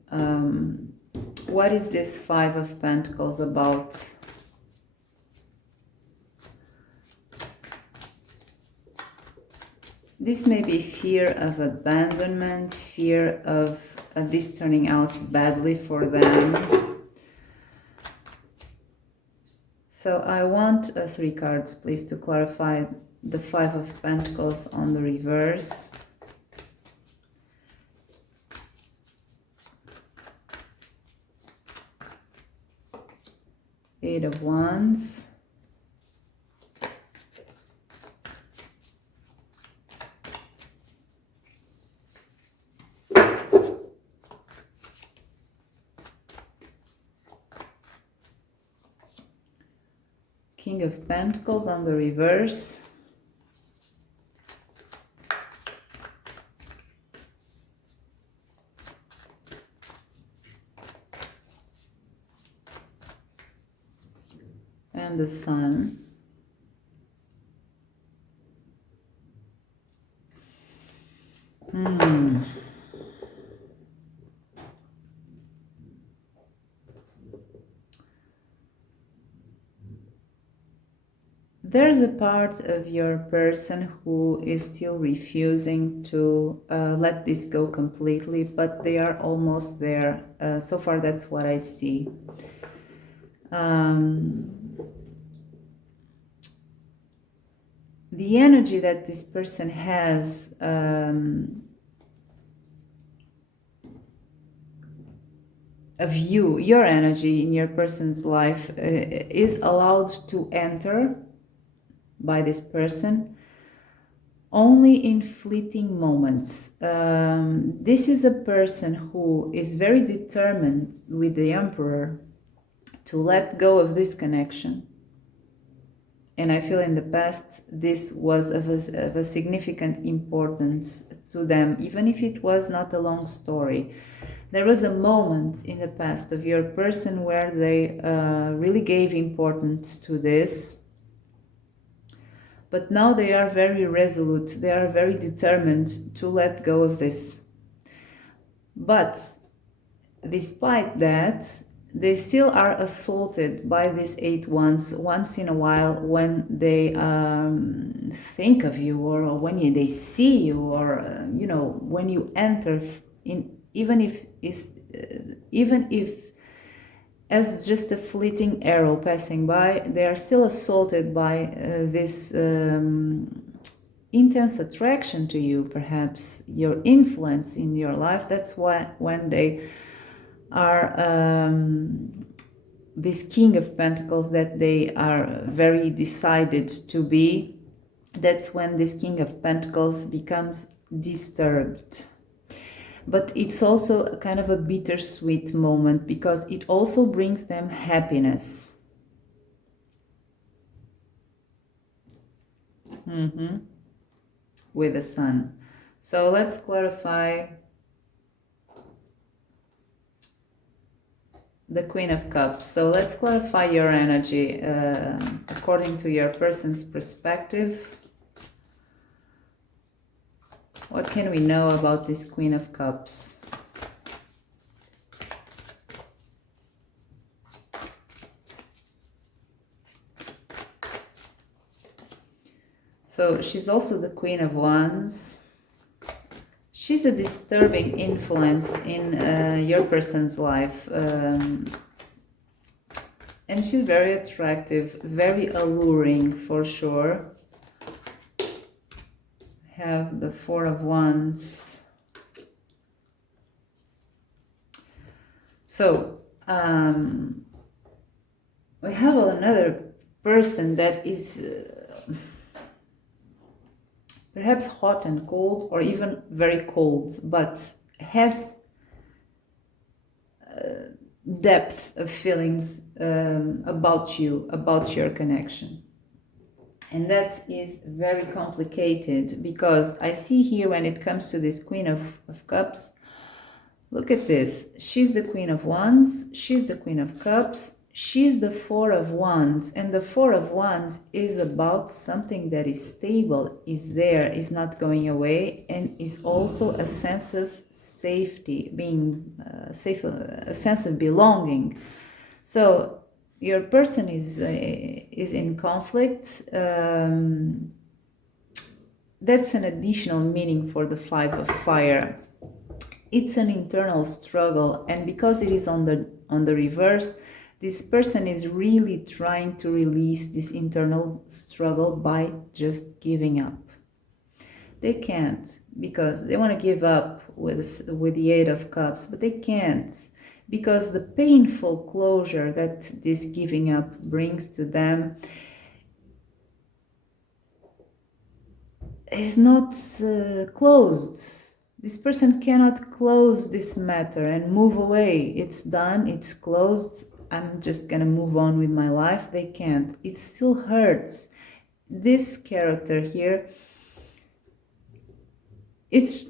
What is this Five of Pentacles about? This may be fear of abandonment, fear of this turning out badly for them. So I want 3 cards, please, to clarify the Five of Pentacles on the reverse. Eight of Wands. King of Pentacles on the reverse. And the Sun. There's a part of your person who is still refusing to let this go completely, but they are almost there. So far, that's what I see. The energy that this person has of you, your energy in your person's life is allowed to enter by this person only in fleeting moments. This is a person who is very determined with the Emperor to let go of this connection. And I feel in the past this was of a significant importance to them, even if it was not a long story. There was a moment in the past of your person where they really gave importance to this. But now they are very resolute, they are very determined to let go of this. But despite that, they still are assaulted by these 8 wands once in a while when they think of you, or when they see you, or you know, when you enter in, even if as just a fleeting arrow passing by, they are still assaulted by this intense attraction to you, perhaps your influence in your life. That's why when they are this King of Pentacles, that they are very decided to be, that's when this King of Pentacles becomes disturbed. But it's also a kind of a bittersweet moment, because it also brings them happiness. With the Sun. So let's clarify the Queen of Cups. So let's clarify your energy according to your person's perspective. What can we know about this Queen of Cups? So she's also the Queen of Wands. She's a disturbing influence in your person's life. And she's very attractive, very alluring for sure. Have the Four of Wands. So we have another person that is perhaps hot and cold, or even very cold, but has depth of feelings about you, about your connection. And that is very complicated, because I see here, when it comes to this Queen of Cups, look at this. She's the Queen of Wands, she's the Queen of Cups, she's the Four of Wands. And the Four of Wands is about something that is stable, is there, is not going away, and is also a sense of safety, being safe, a sense of belonging. So your person is in conflict. That's an additional meaning for the Five of Fire. It's an internal struggle, and because it is on the reverse, this person is really trying to release this internal struggle by just giving up. They can't, because they want to give up with the Eight of Cups, but they can't, because the painful closure that this giving up brings to them is not closed. This person cannot close this matter and move away. It's done, it's closed, I'm just gonna move on with my life. They can't. It still hurts. This character here, it's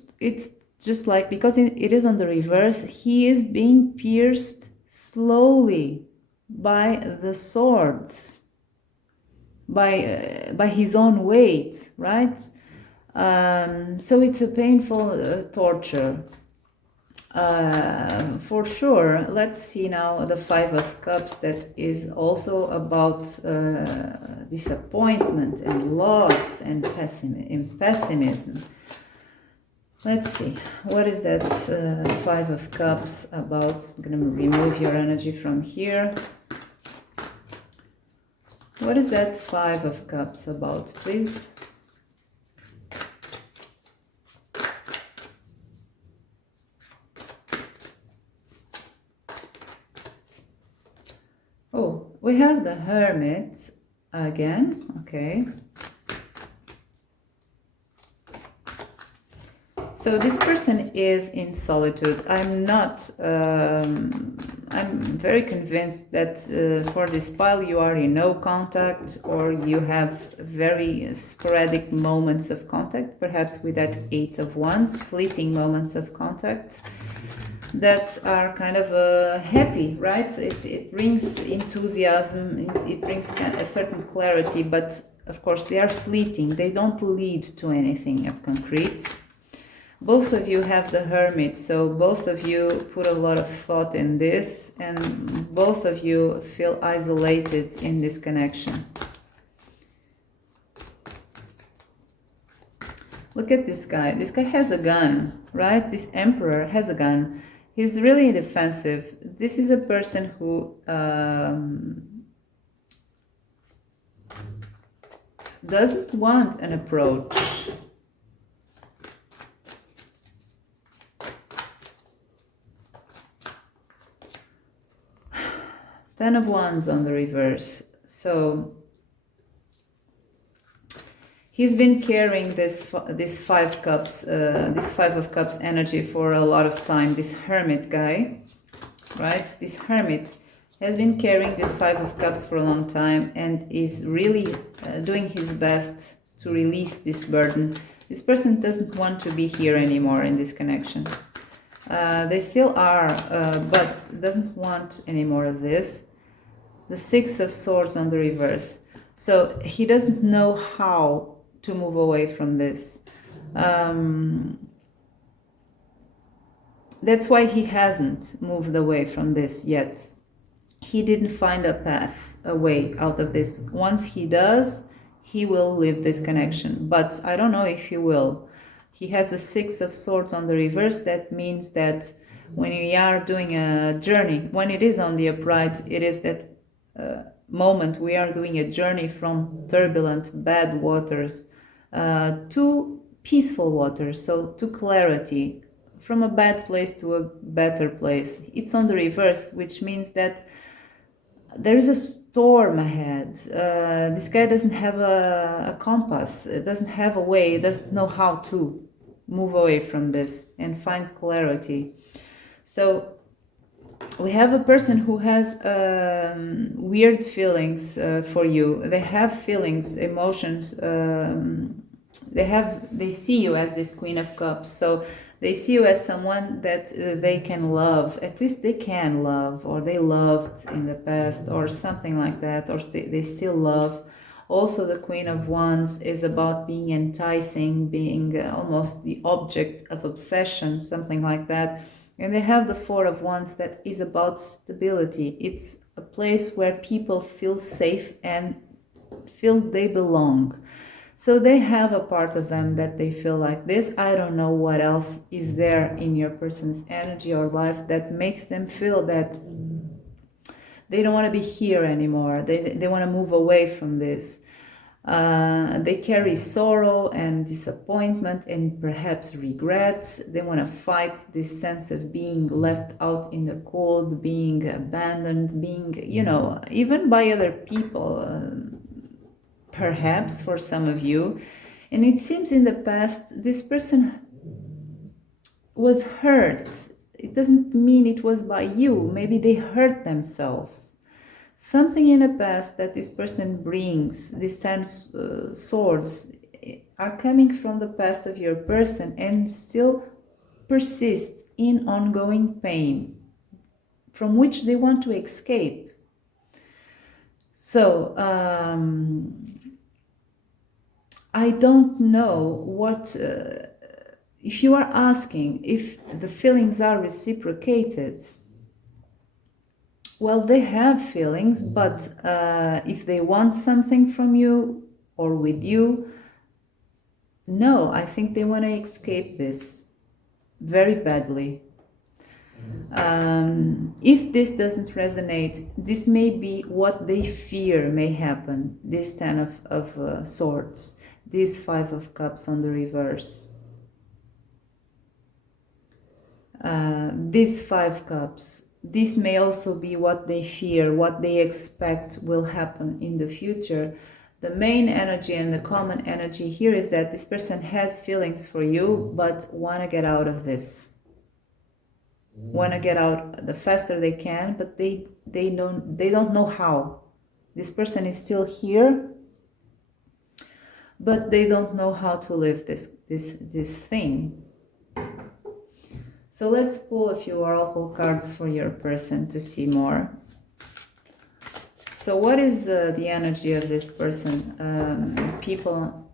just like, because it is on the reverse, he is being pierced slowly by the swords, by his own weight, right? So it's a painful torture. For sure. Let's see now the Five of Cups, that is also about disappointment and loss and pessimism. Let's see, what is that Five of Cups about? I'm going to remove your energy from here. What is that Five of Cups about, please? Oh, we have the Hermit again, okay. So this person is in solitude. I'm very convinced that for this pile you are in no contact, or you have very sporadic moments of contact, perhaps with that Eight of Wands, fleeting moments of contact that are kind of happy, right? It brings enthusiasm, it brings a certain clarity, but of course they are fleeting. They don't lead to anything of concrete. Both of you have the Hermit, so both of you put a lot of thought in this, and both of you feel isolated in this connection. Look at this guy. This guy has a gun, right? This Emperor has a gun. He's really defensive. This is a person who doesn't want an approach. Ten of Wands on the reverse. So he's been carrying this Five of Cups energy for a lot of time. This Hermit guy, right? This Hermit has been carrying this Five of Cups for a long time and is really doing his best to release this burden. This person doesn't want to be here anymore in this connection. They still are, but doesn't want any more of this. The Six of Swords on the reverse. So he doesn't know how to move away from this. That's why he hasn't moved away from this yet. He didn't find a path, a way out of this. Once he does, he will leave this connection. But I don't know if he will. He has a Six of Swords on the reverse. That means that when we are doing a journey, when it is on the upright, it is that moment we are doing a journey from turbulent, bad waters to peaceful waters, so to clarity, from a bad place to a better place. It's on the reverse, which means that there is a storm ahead. This guy doesn't have a compass, doesn't have a way, doesn't know how to move away from this and find clarity. So we have a person who has weird feelings for you. They have feelings, emotions. They see you as this Queen of Cups. So they see you as someone that they can love. At least they can love, or they loved in the past, or something like that, or they still love. Also, the Queen of Wands is about being enticing, being almost the object of obsession, something like that. And they have the Four of Wands that is about stability. It's a place where people feel safe and feel they belong. So they have a part of them that they feel like this. I don't know what else is there in your person's energy or life that makes them feel that they don't want to be here anymore. They want to move away from this. They carry sorrow and disappointment and perhaps regrets. They want to fight this sense of being left out in the cold, being abandoned, being, even by other people, perhaps for some of you. And it seems in the past, this person was hurt. It doesn't mean it was by you. Maybe they hurt themselves. Something in the past that this person brings, these 10 swords, are coming from the past of your person and still persist in ongoing pain from which they want to escape. So, I don't know what, if you are asking if the feelings are reciprocated. Well, they have feelings, but if they want something from you or with you, no, I think they want to escape this very badly. If this doesn't resonate, this may be what they fear may happen, this 10 of swords, this 5 of cups on the reverse. This 5 cups, this may also be what they fear, what they expect will happen in the future. The main energy and the common energy here is that this person has feelings for you, but want to get out of this. Want to get out the faster they can, but they don't know how. This person is still here, but they don't know how to live this thing. So let's pull a few oracle cards for your person to see more. So what is the energy of this person? People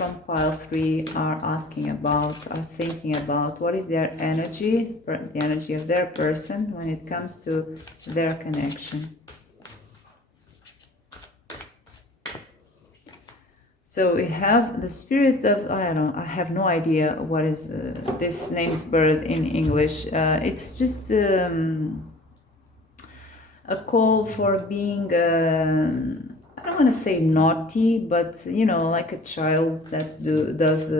from pile 3 are asking about, are thinking about? What is their energy, the energy of their person when it comes to their connection? So we have the spirit of, I have no idea what is this name's bird in English. It's just a call for being, I don't want to say naughty, but you know, like a child that does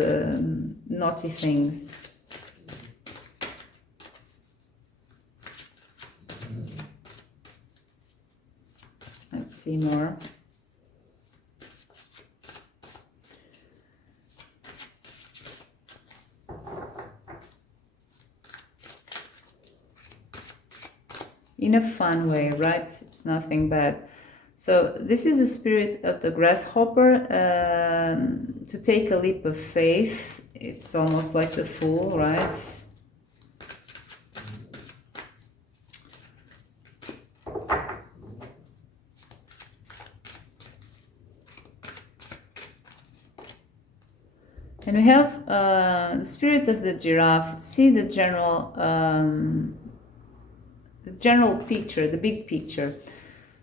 naughty things. Let's see more. In a fun way, right? It's nothing bad. So this is the spirit of the grasshopper, to take a leap of faith. It's almost like the fool, right? And we have the spirit of the giraffe. See the general picture, the big picture.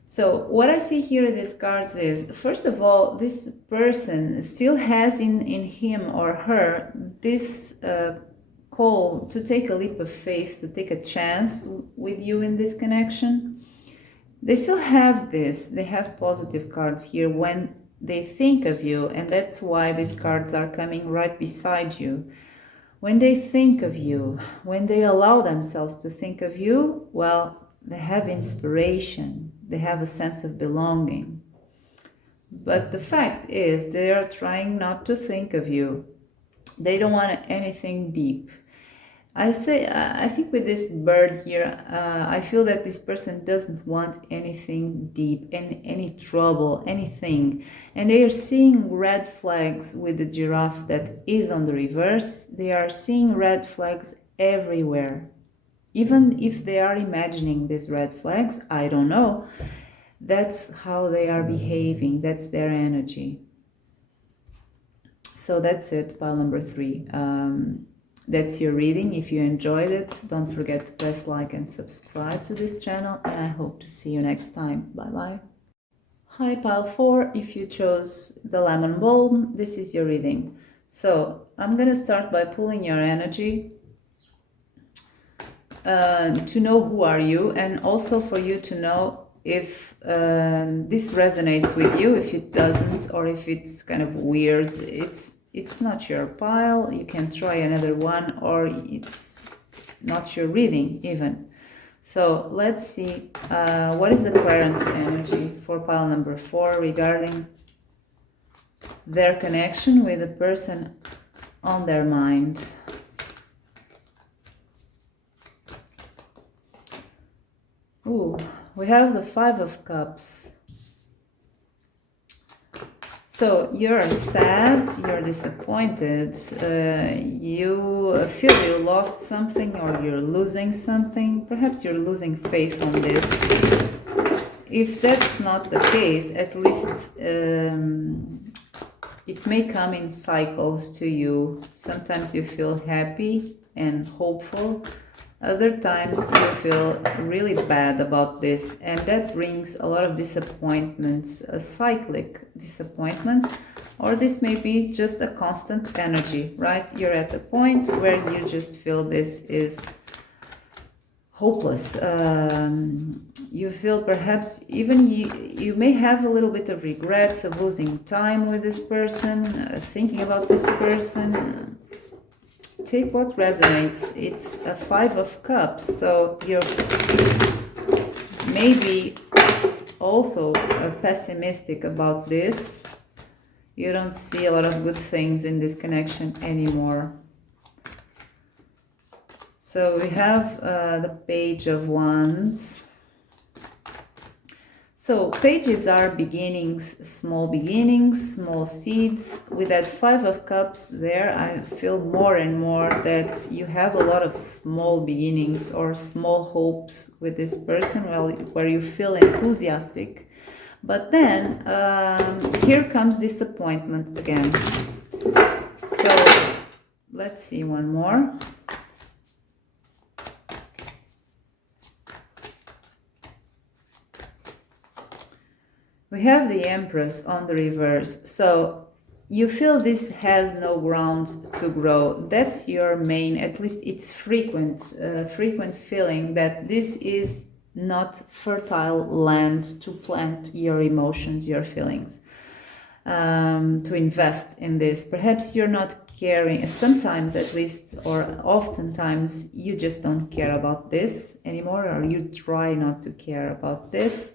So what I see here in these cards is, first of all, this person still has in him or her this call to take a leap of faith, to take a chance with you in this connection. They still have this. They have positive cards here when they think of you, and that's why these cards are coming right beside you. When they think of you, when they allow themselves to think of you, well, they have inspiration, they have a sense of belonging. But the fact is, they are trying not to think of you. They don't want anything deep. I think with this bird here, I feel that this person doesn't want anything deep, any trouble, anything. And they are seeing red flags with the giraffe that is on the reverse. They are seeing red flags everywhere. Even if they are imagining these red flags, I don't know. That's how they are behaving. That's their energy. So that's it, pile number 3. That's your reading. If you enjoyed it, don't forget to press like and subscribe to this channel, and I hope to see you next time. Bye bye. Hi, pile 4. If you chose the lemon bowl, this is your reading. So I'm going to start by pulling your energy to know who are you, and also for you to know if this resonates with you, if it doesn't, or if it's kind of weird. It's not your pile. You can try another one, or it's not your reading even. So let's see what is the Aquarian's energy for pile number 4 regarding their connection with the person on their mind. Ooh, we have the 5 of Cups. So you're sad, you're disappointed, you feel you lost something, or you're losing something. Perhaps you're losing faith on this. If that's not the case, at least it may come in cycles to you. Sometimes you feel happy and hopeful. Other times you feel really bad about this, and that brings a lot of disappointments, cyclic disappointments, or this may be just a constant energy, right? You're at a point where you just feel this is hopeless. You feel perhaps even you may have a little bit of regrets of losing time with this person, thinking about this person. Take what resonates. It's a 5 of Cups, so you're maybe also pessimistic about this. You don't see a lot of good things in this connection anymore. So we have the Page of Wands. So pages are beginnings, small seeds. With that 5 of Cups there, I feel more and more that you have a lot of small beginnings or small hopes with this person, well, where you feel enthusiastic. But then here comes disappointment again. Let's see one more. We have the Empress on the reverse. So you feel this has no ground to grow. That's your main, at least it's frequent feeling that this is not fertile land to plant your emotions, your feelings, to invest in this. Perhaps you're not caring, sometimes at least, or oftentimes you just don't care about this anymore, or you try not to care about this.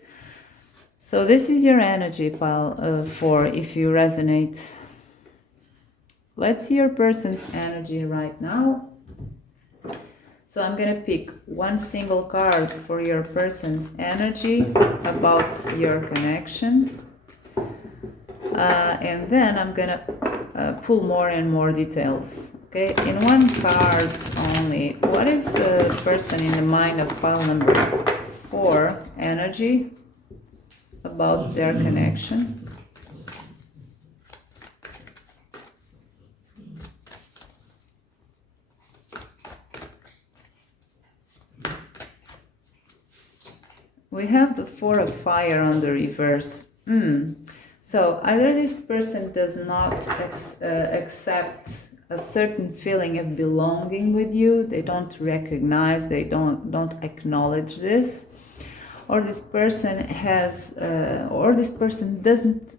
So this is your energy pile 4, if you resonate. Let's see your person's energy right now. So I'm gonna pick one single card for your person's energy about your connection. And then I'm gonna pull more and more details. Okay, in one card only, what is the person in the mind of pile number 4 energy about their connection? We have the 4 of fire on the reverse. So either this person does not accept a certain feeling of belonging with you, they don't recognize, they don't acknowledge this, or this person has, or this person doesn't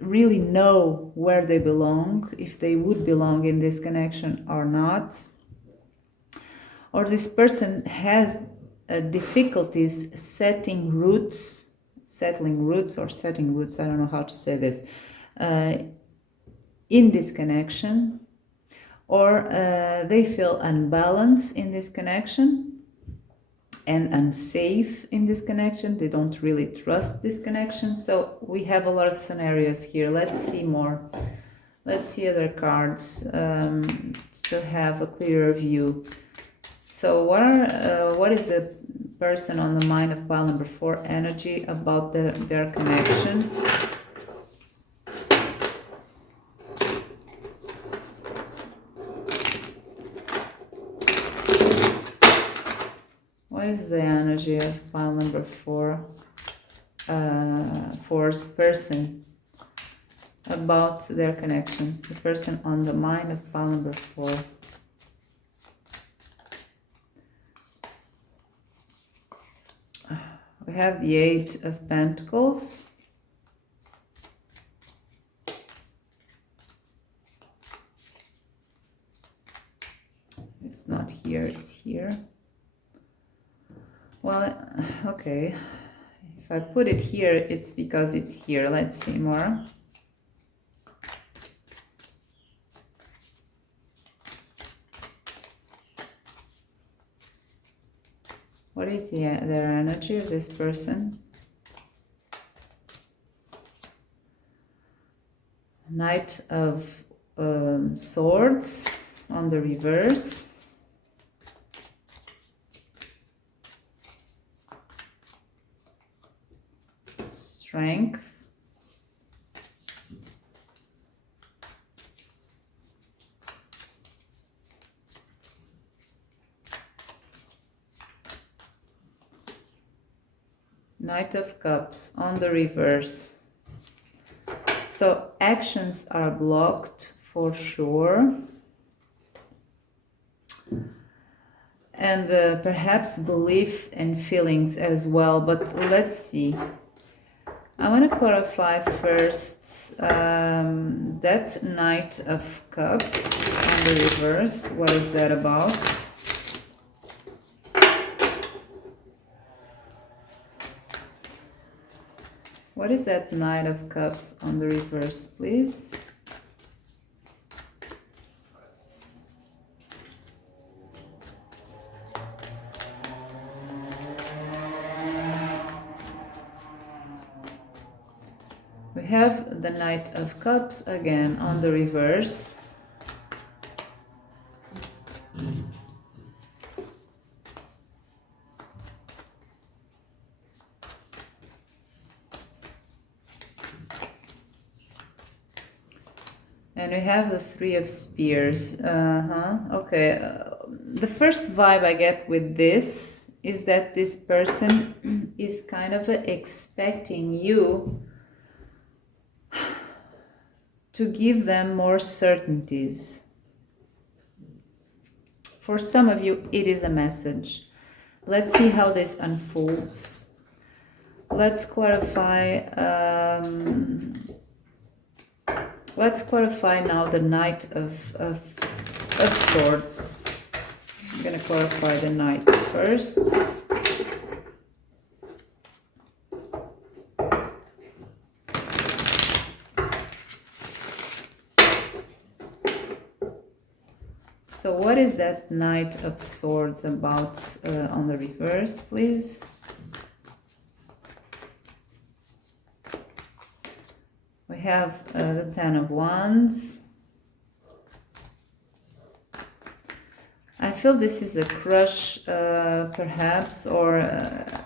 really know where they belong, if they would belong in this connection or not, or this person has difficulties settling roots, I don't know how to say this, in this connection, or they feel unbalanced in this connection and unsafe in this connection. They don't really trust this connection. So we have a lot of scenarios here. Let's see more. Let's see other cards to have a clearer view. So what is the person on the mind of pile number 4 energy about their connection? What is the energy of pile number 4, 4's person about their connection? The person on the mind of pile number 4. We have the 8 of Pentacles. It's not here, it's here. Well, okay. If I put it here, it's because it's here. Let's see more. What is their energy of this person? Knight of Swords on the reverse. Strength. Knight of Cups on the reverse. So actions are blocked for sure. And perhaps belief and feelings as well. But let's see. I want to clarify first that Knight of Cups on the reverse. What is that about? What is that Knight of Cups on the reverse, please? We have the Knight of Cups again on the reverse. And we have the Three of Spears. Okay. The first vibe I get with this is that this person is kind of expecting you to give them more certainties. For some of you, it is a message. Let's see how this unfolds. Let's clarify. Let's clarify now the Knight of Swords. I'm going to clarify the Knights first. So what is that Knight of Swords about on the reverse, please? We have the Ten of Wands. I feel this is a crush, perhaps, or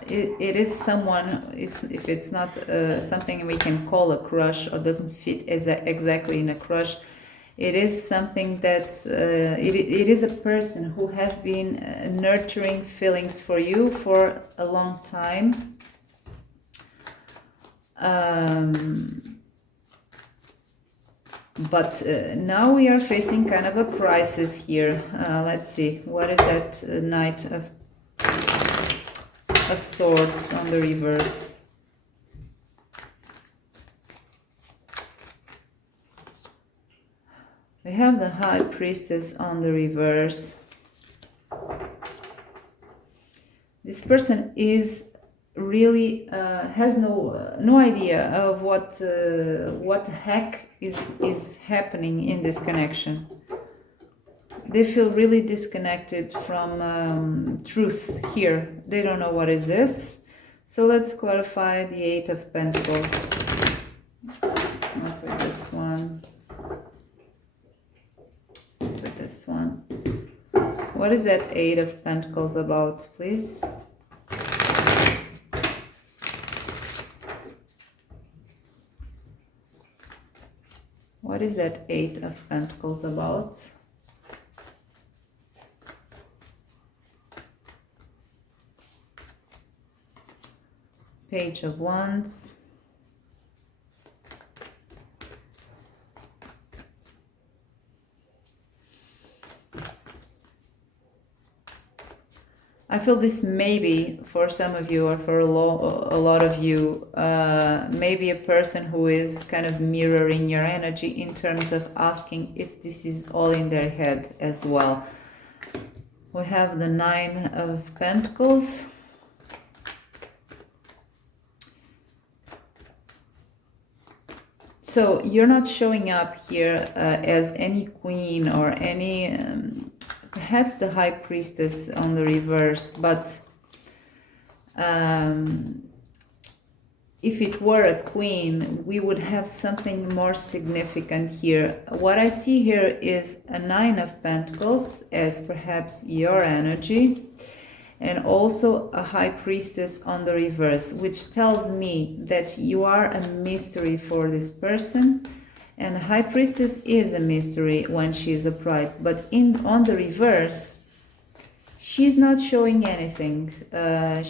it is someone, if it's not something we can call a crush or doesn't fit exactly in a crush, it is something that, it is a person who has been nurturing feelings for you for a long time. But now we are facing kind of a crisis here. Let's see, what is that Knight of Swords on the reverse? We have the High Priestess on the reverse. This person is really has no idea of what the heck is happening in this connection. They feel really disconnected from truth here. They don't know what is this. So let's clarify the Eight of Pentacles. Let's not with this one. Let's with this one. What is that Eight of Pentacles about, please? What is that Eight of Pentacles about? Page of Wands. I feel this maybe for some of you or for a lot of you, maybe a person who is kind of mirroring your energy in terms of asking if this is all in their head as well. We have the Nine of Pentacles. So you're not showing up here as any queen or any... perhaps the High Priestess on the reverse, but if it were a queen, we would have something more significant here. What I see here is a Nine of Pentacles as perhaps your energy, and also a High Priestess on the reverse, which tells me that you are a mystery for this person. And the High Priestess is a mystery when she is upright, but on the reverse, she's not showing anything. And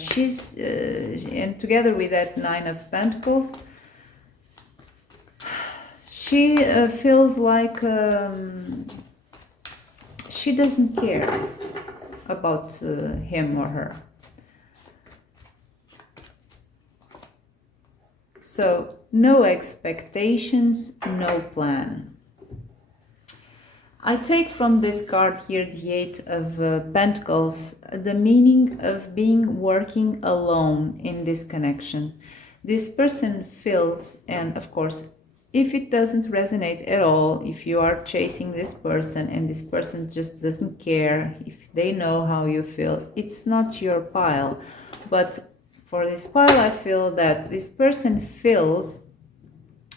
together with that Nine of Pentacles, she feels like she doesn't care about him or her. So no expectations, no plan. I take from this card here, the Eight of Pentacles, the meaning of being working alone in this connection. This person feels, and of course, if it doesn't resonate at all, if you are chasing this person and this person just doesn't care, if they know how you feel, it's not your pile. But for this pile, I feel that this person feels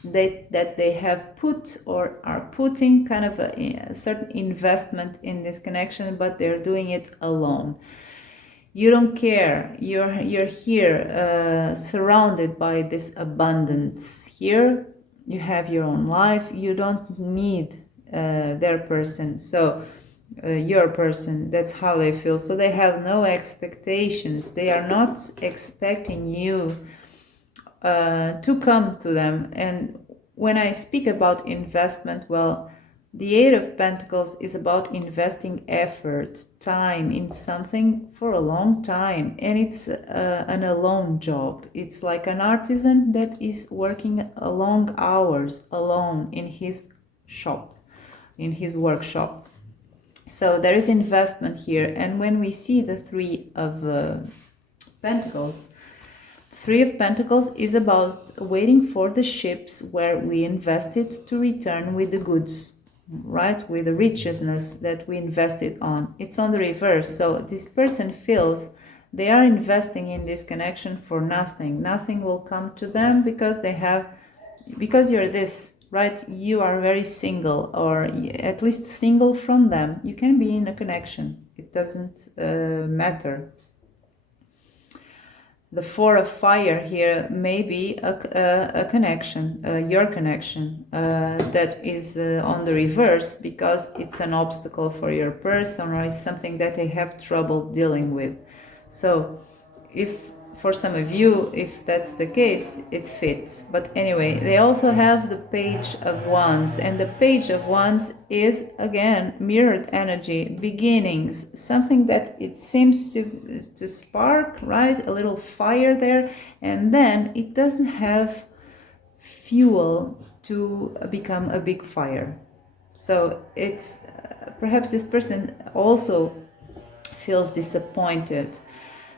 that they have put or are putting kind of a certain investment in this connection, but they're doing it alone. You don't care. You're here surrounded by this abundance. Here you have your own life. You don't need their person. So your person, that's how they feel. So they have no expectations. They are not expecting you to come to them. And when I speak about investment, well, the Eight of Pentacles is about investing effort, time in something for a long time. And it's an alone job. It's like an artisan that is working long hours alone in his shop, in his workshop. So there is investment here. And when we see the Three of Pentacles, Three of Pentacles is about waiting for the ships where we invested to return with the goods, right? With the richness that we invested on. It's on the reverse. So this person feels they are investing in this connection for nothing. Nothing will come to them because you're this, right? You are very single, or at least single from them. You can be in a connection. It doesn't matter. The Four of Fire here may be a connection, your connection, that is on the reverse because it's an obstacle for your person, or it's something that they have trouble dealing with. So if for some of you, if that's the case, it fits. But anyway, they also have the Page of Wands, and the Page of Wands is again mirrored energy, beginnings, something that it seems to spark, right? A little fire there, and then it doesn't have fuel to become a big fire. So it's perhaps this person also feels disappointed.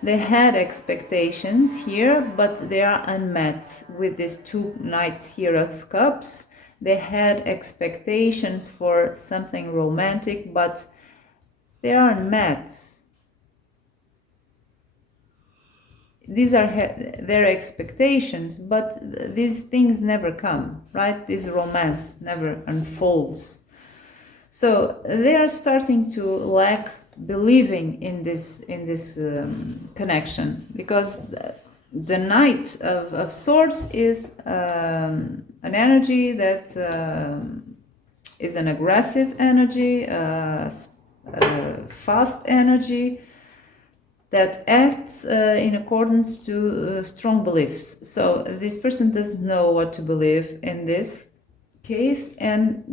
They had expectations here, but they are unmet with these two Knights here of Cups. They had expectations for something romantic, but they are unmet. These are their expectations, but these things never come, right? This romance never unfolds. So they are starting to lack believing in this connection, because the Knight of Swords is an energy that is an aggressive energy, fast energy that acts in accordance to strong beliefs. So this person doesn't know what to believe in this case, and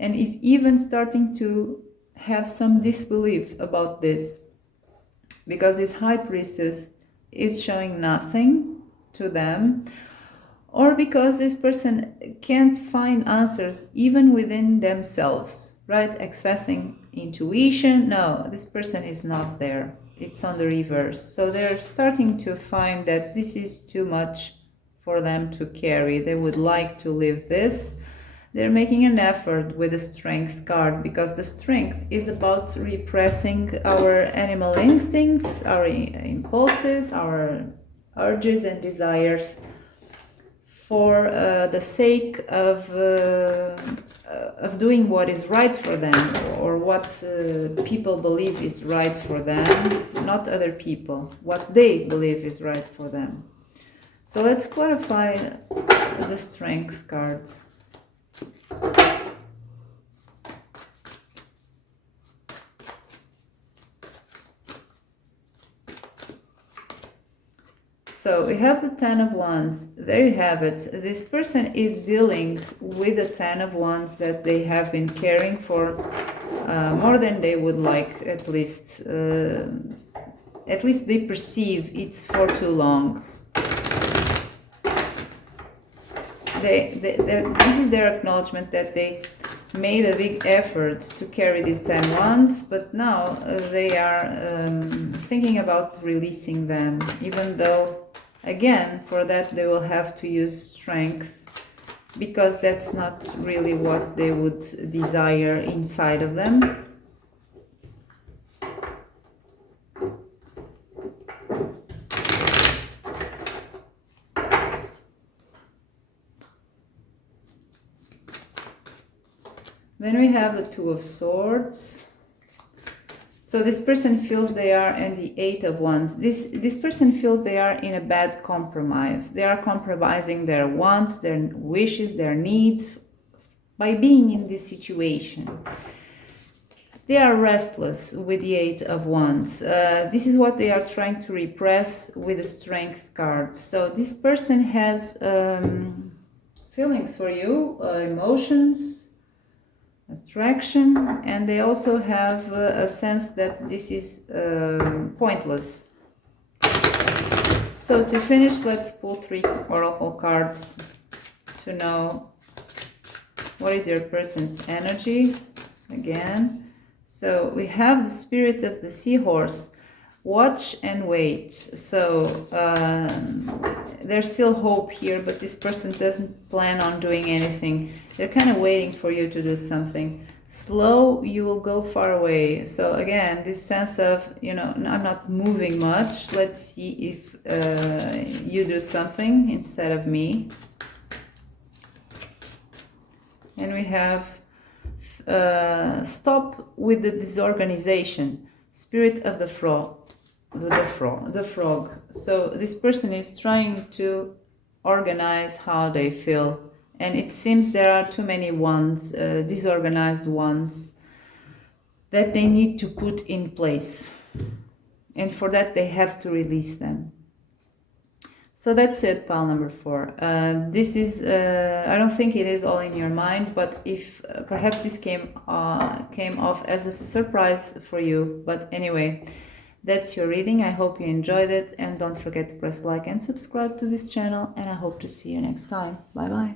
is even starting to have some disbelief about this, because this High Priestess is showing nothing to them, or because this person can't find answers even within themselves, right? Accessing intuition. No, this person is not there. It's on the reverse. So they're starting to find that this is too much for them to carry. They would like to live this. They're making an effort with the Strength card, because the Strength is about repressing our animal instincts, our impulses, our urges and desires, for the sake of doing what is right for them, or what people believe is right for them, not other people, what they believe is right for them. So let's clarify the Strength card. So we have the Ten of Wands. There you have it. This person is dealing with the Ten of Wands that they have been carrying for more than they would like, at least. At least they perceive it's for too long. This is their acknowledgement that they made a big effort to carry these 10 wands, but now they are thinking about releasing them, even though, again, for that they will have to use strength, because that's not really what they would desire inside of them. Then we have the Two of Swords. So this person feels they are, and the Eight of Wands. This person feels they are in a bad compromise. They are compromising their wants, their wishes, their needs, by being in this situation. They are restless with the Eight of Wands. This is what they are trying to repress with the Strength card. So this person has feelings for you, emotions, attraction, and they also have a sense that this is pointless. So to finish, let's pull 3 oracle cards to know what is your person's energy again. So we have the Spirit of the Seahorse. Watch and wait. So there's still hope here, but this person doesn't plan on doing anything. They're kind of waiting for you to do something. Slow, you will go far away. So again, this sense of, you know, I'm not moving much. Let's see if you do something instead of me. And we have stop with the disorganization. Spirit of the frog. The frog. So this person is trying to organize how they feel, and it seems there are too many ones, disorganized ones, that they need to put in place, and for that they have to release them. So that's it, pile number 4. This is, I don't think it is all in your mind, but if perhaps this came off as a surprise for you. But anyway, that's your reading. I hope you enjoyed it, and don't forget to press like and subscribe to this channel, and I hope to see you next time. Bye bye.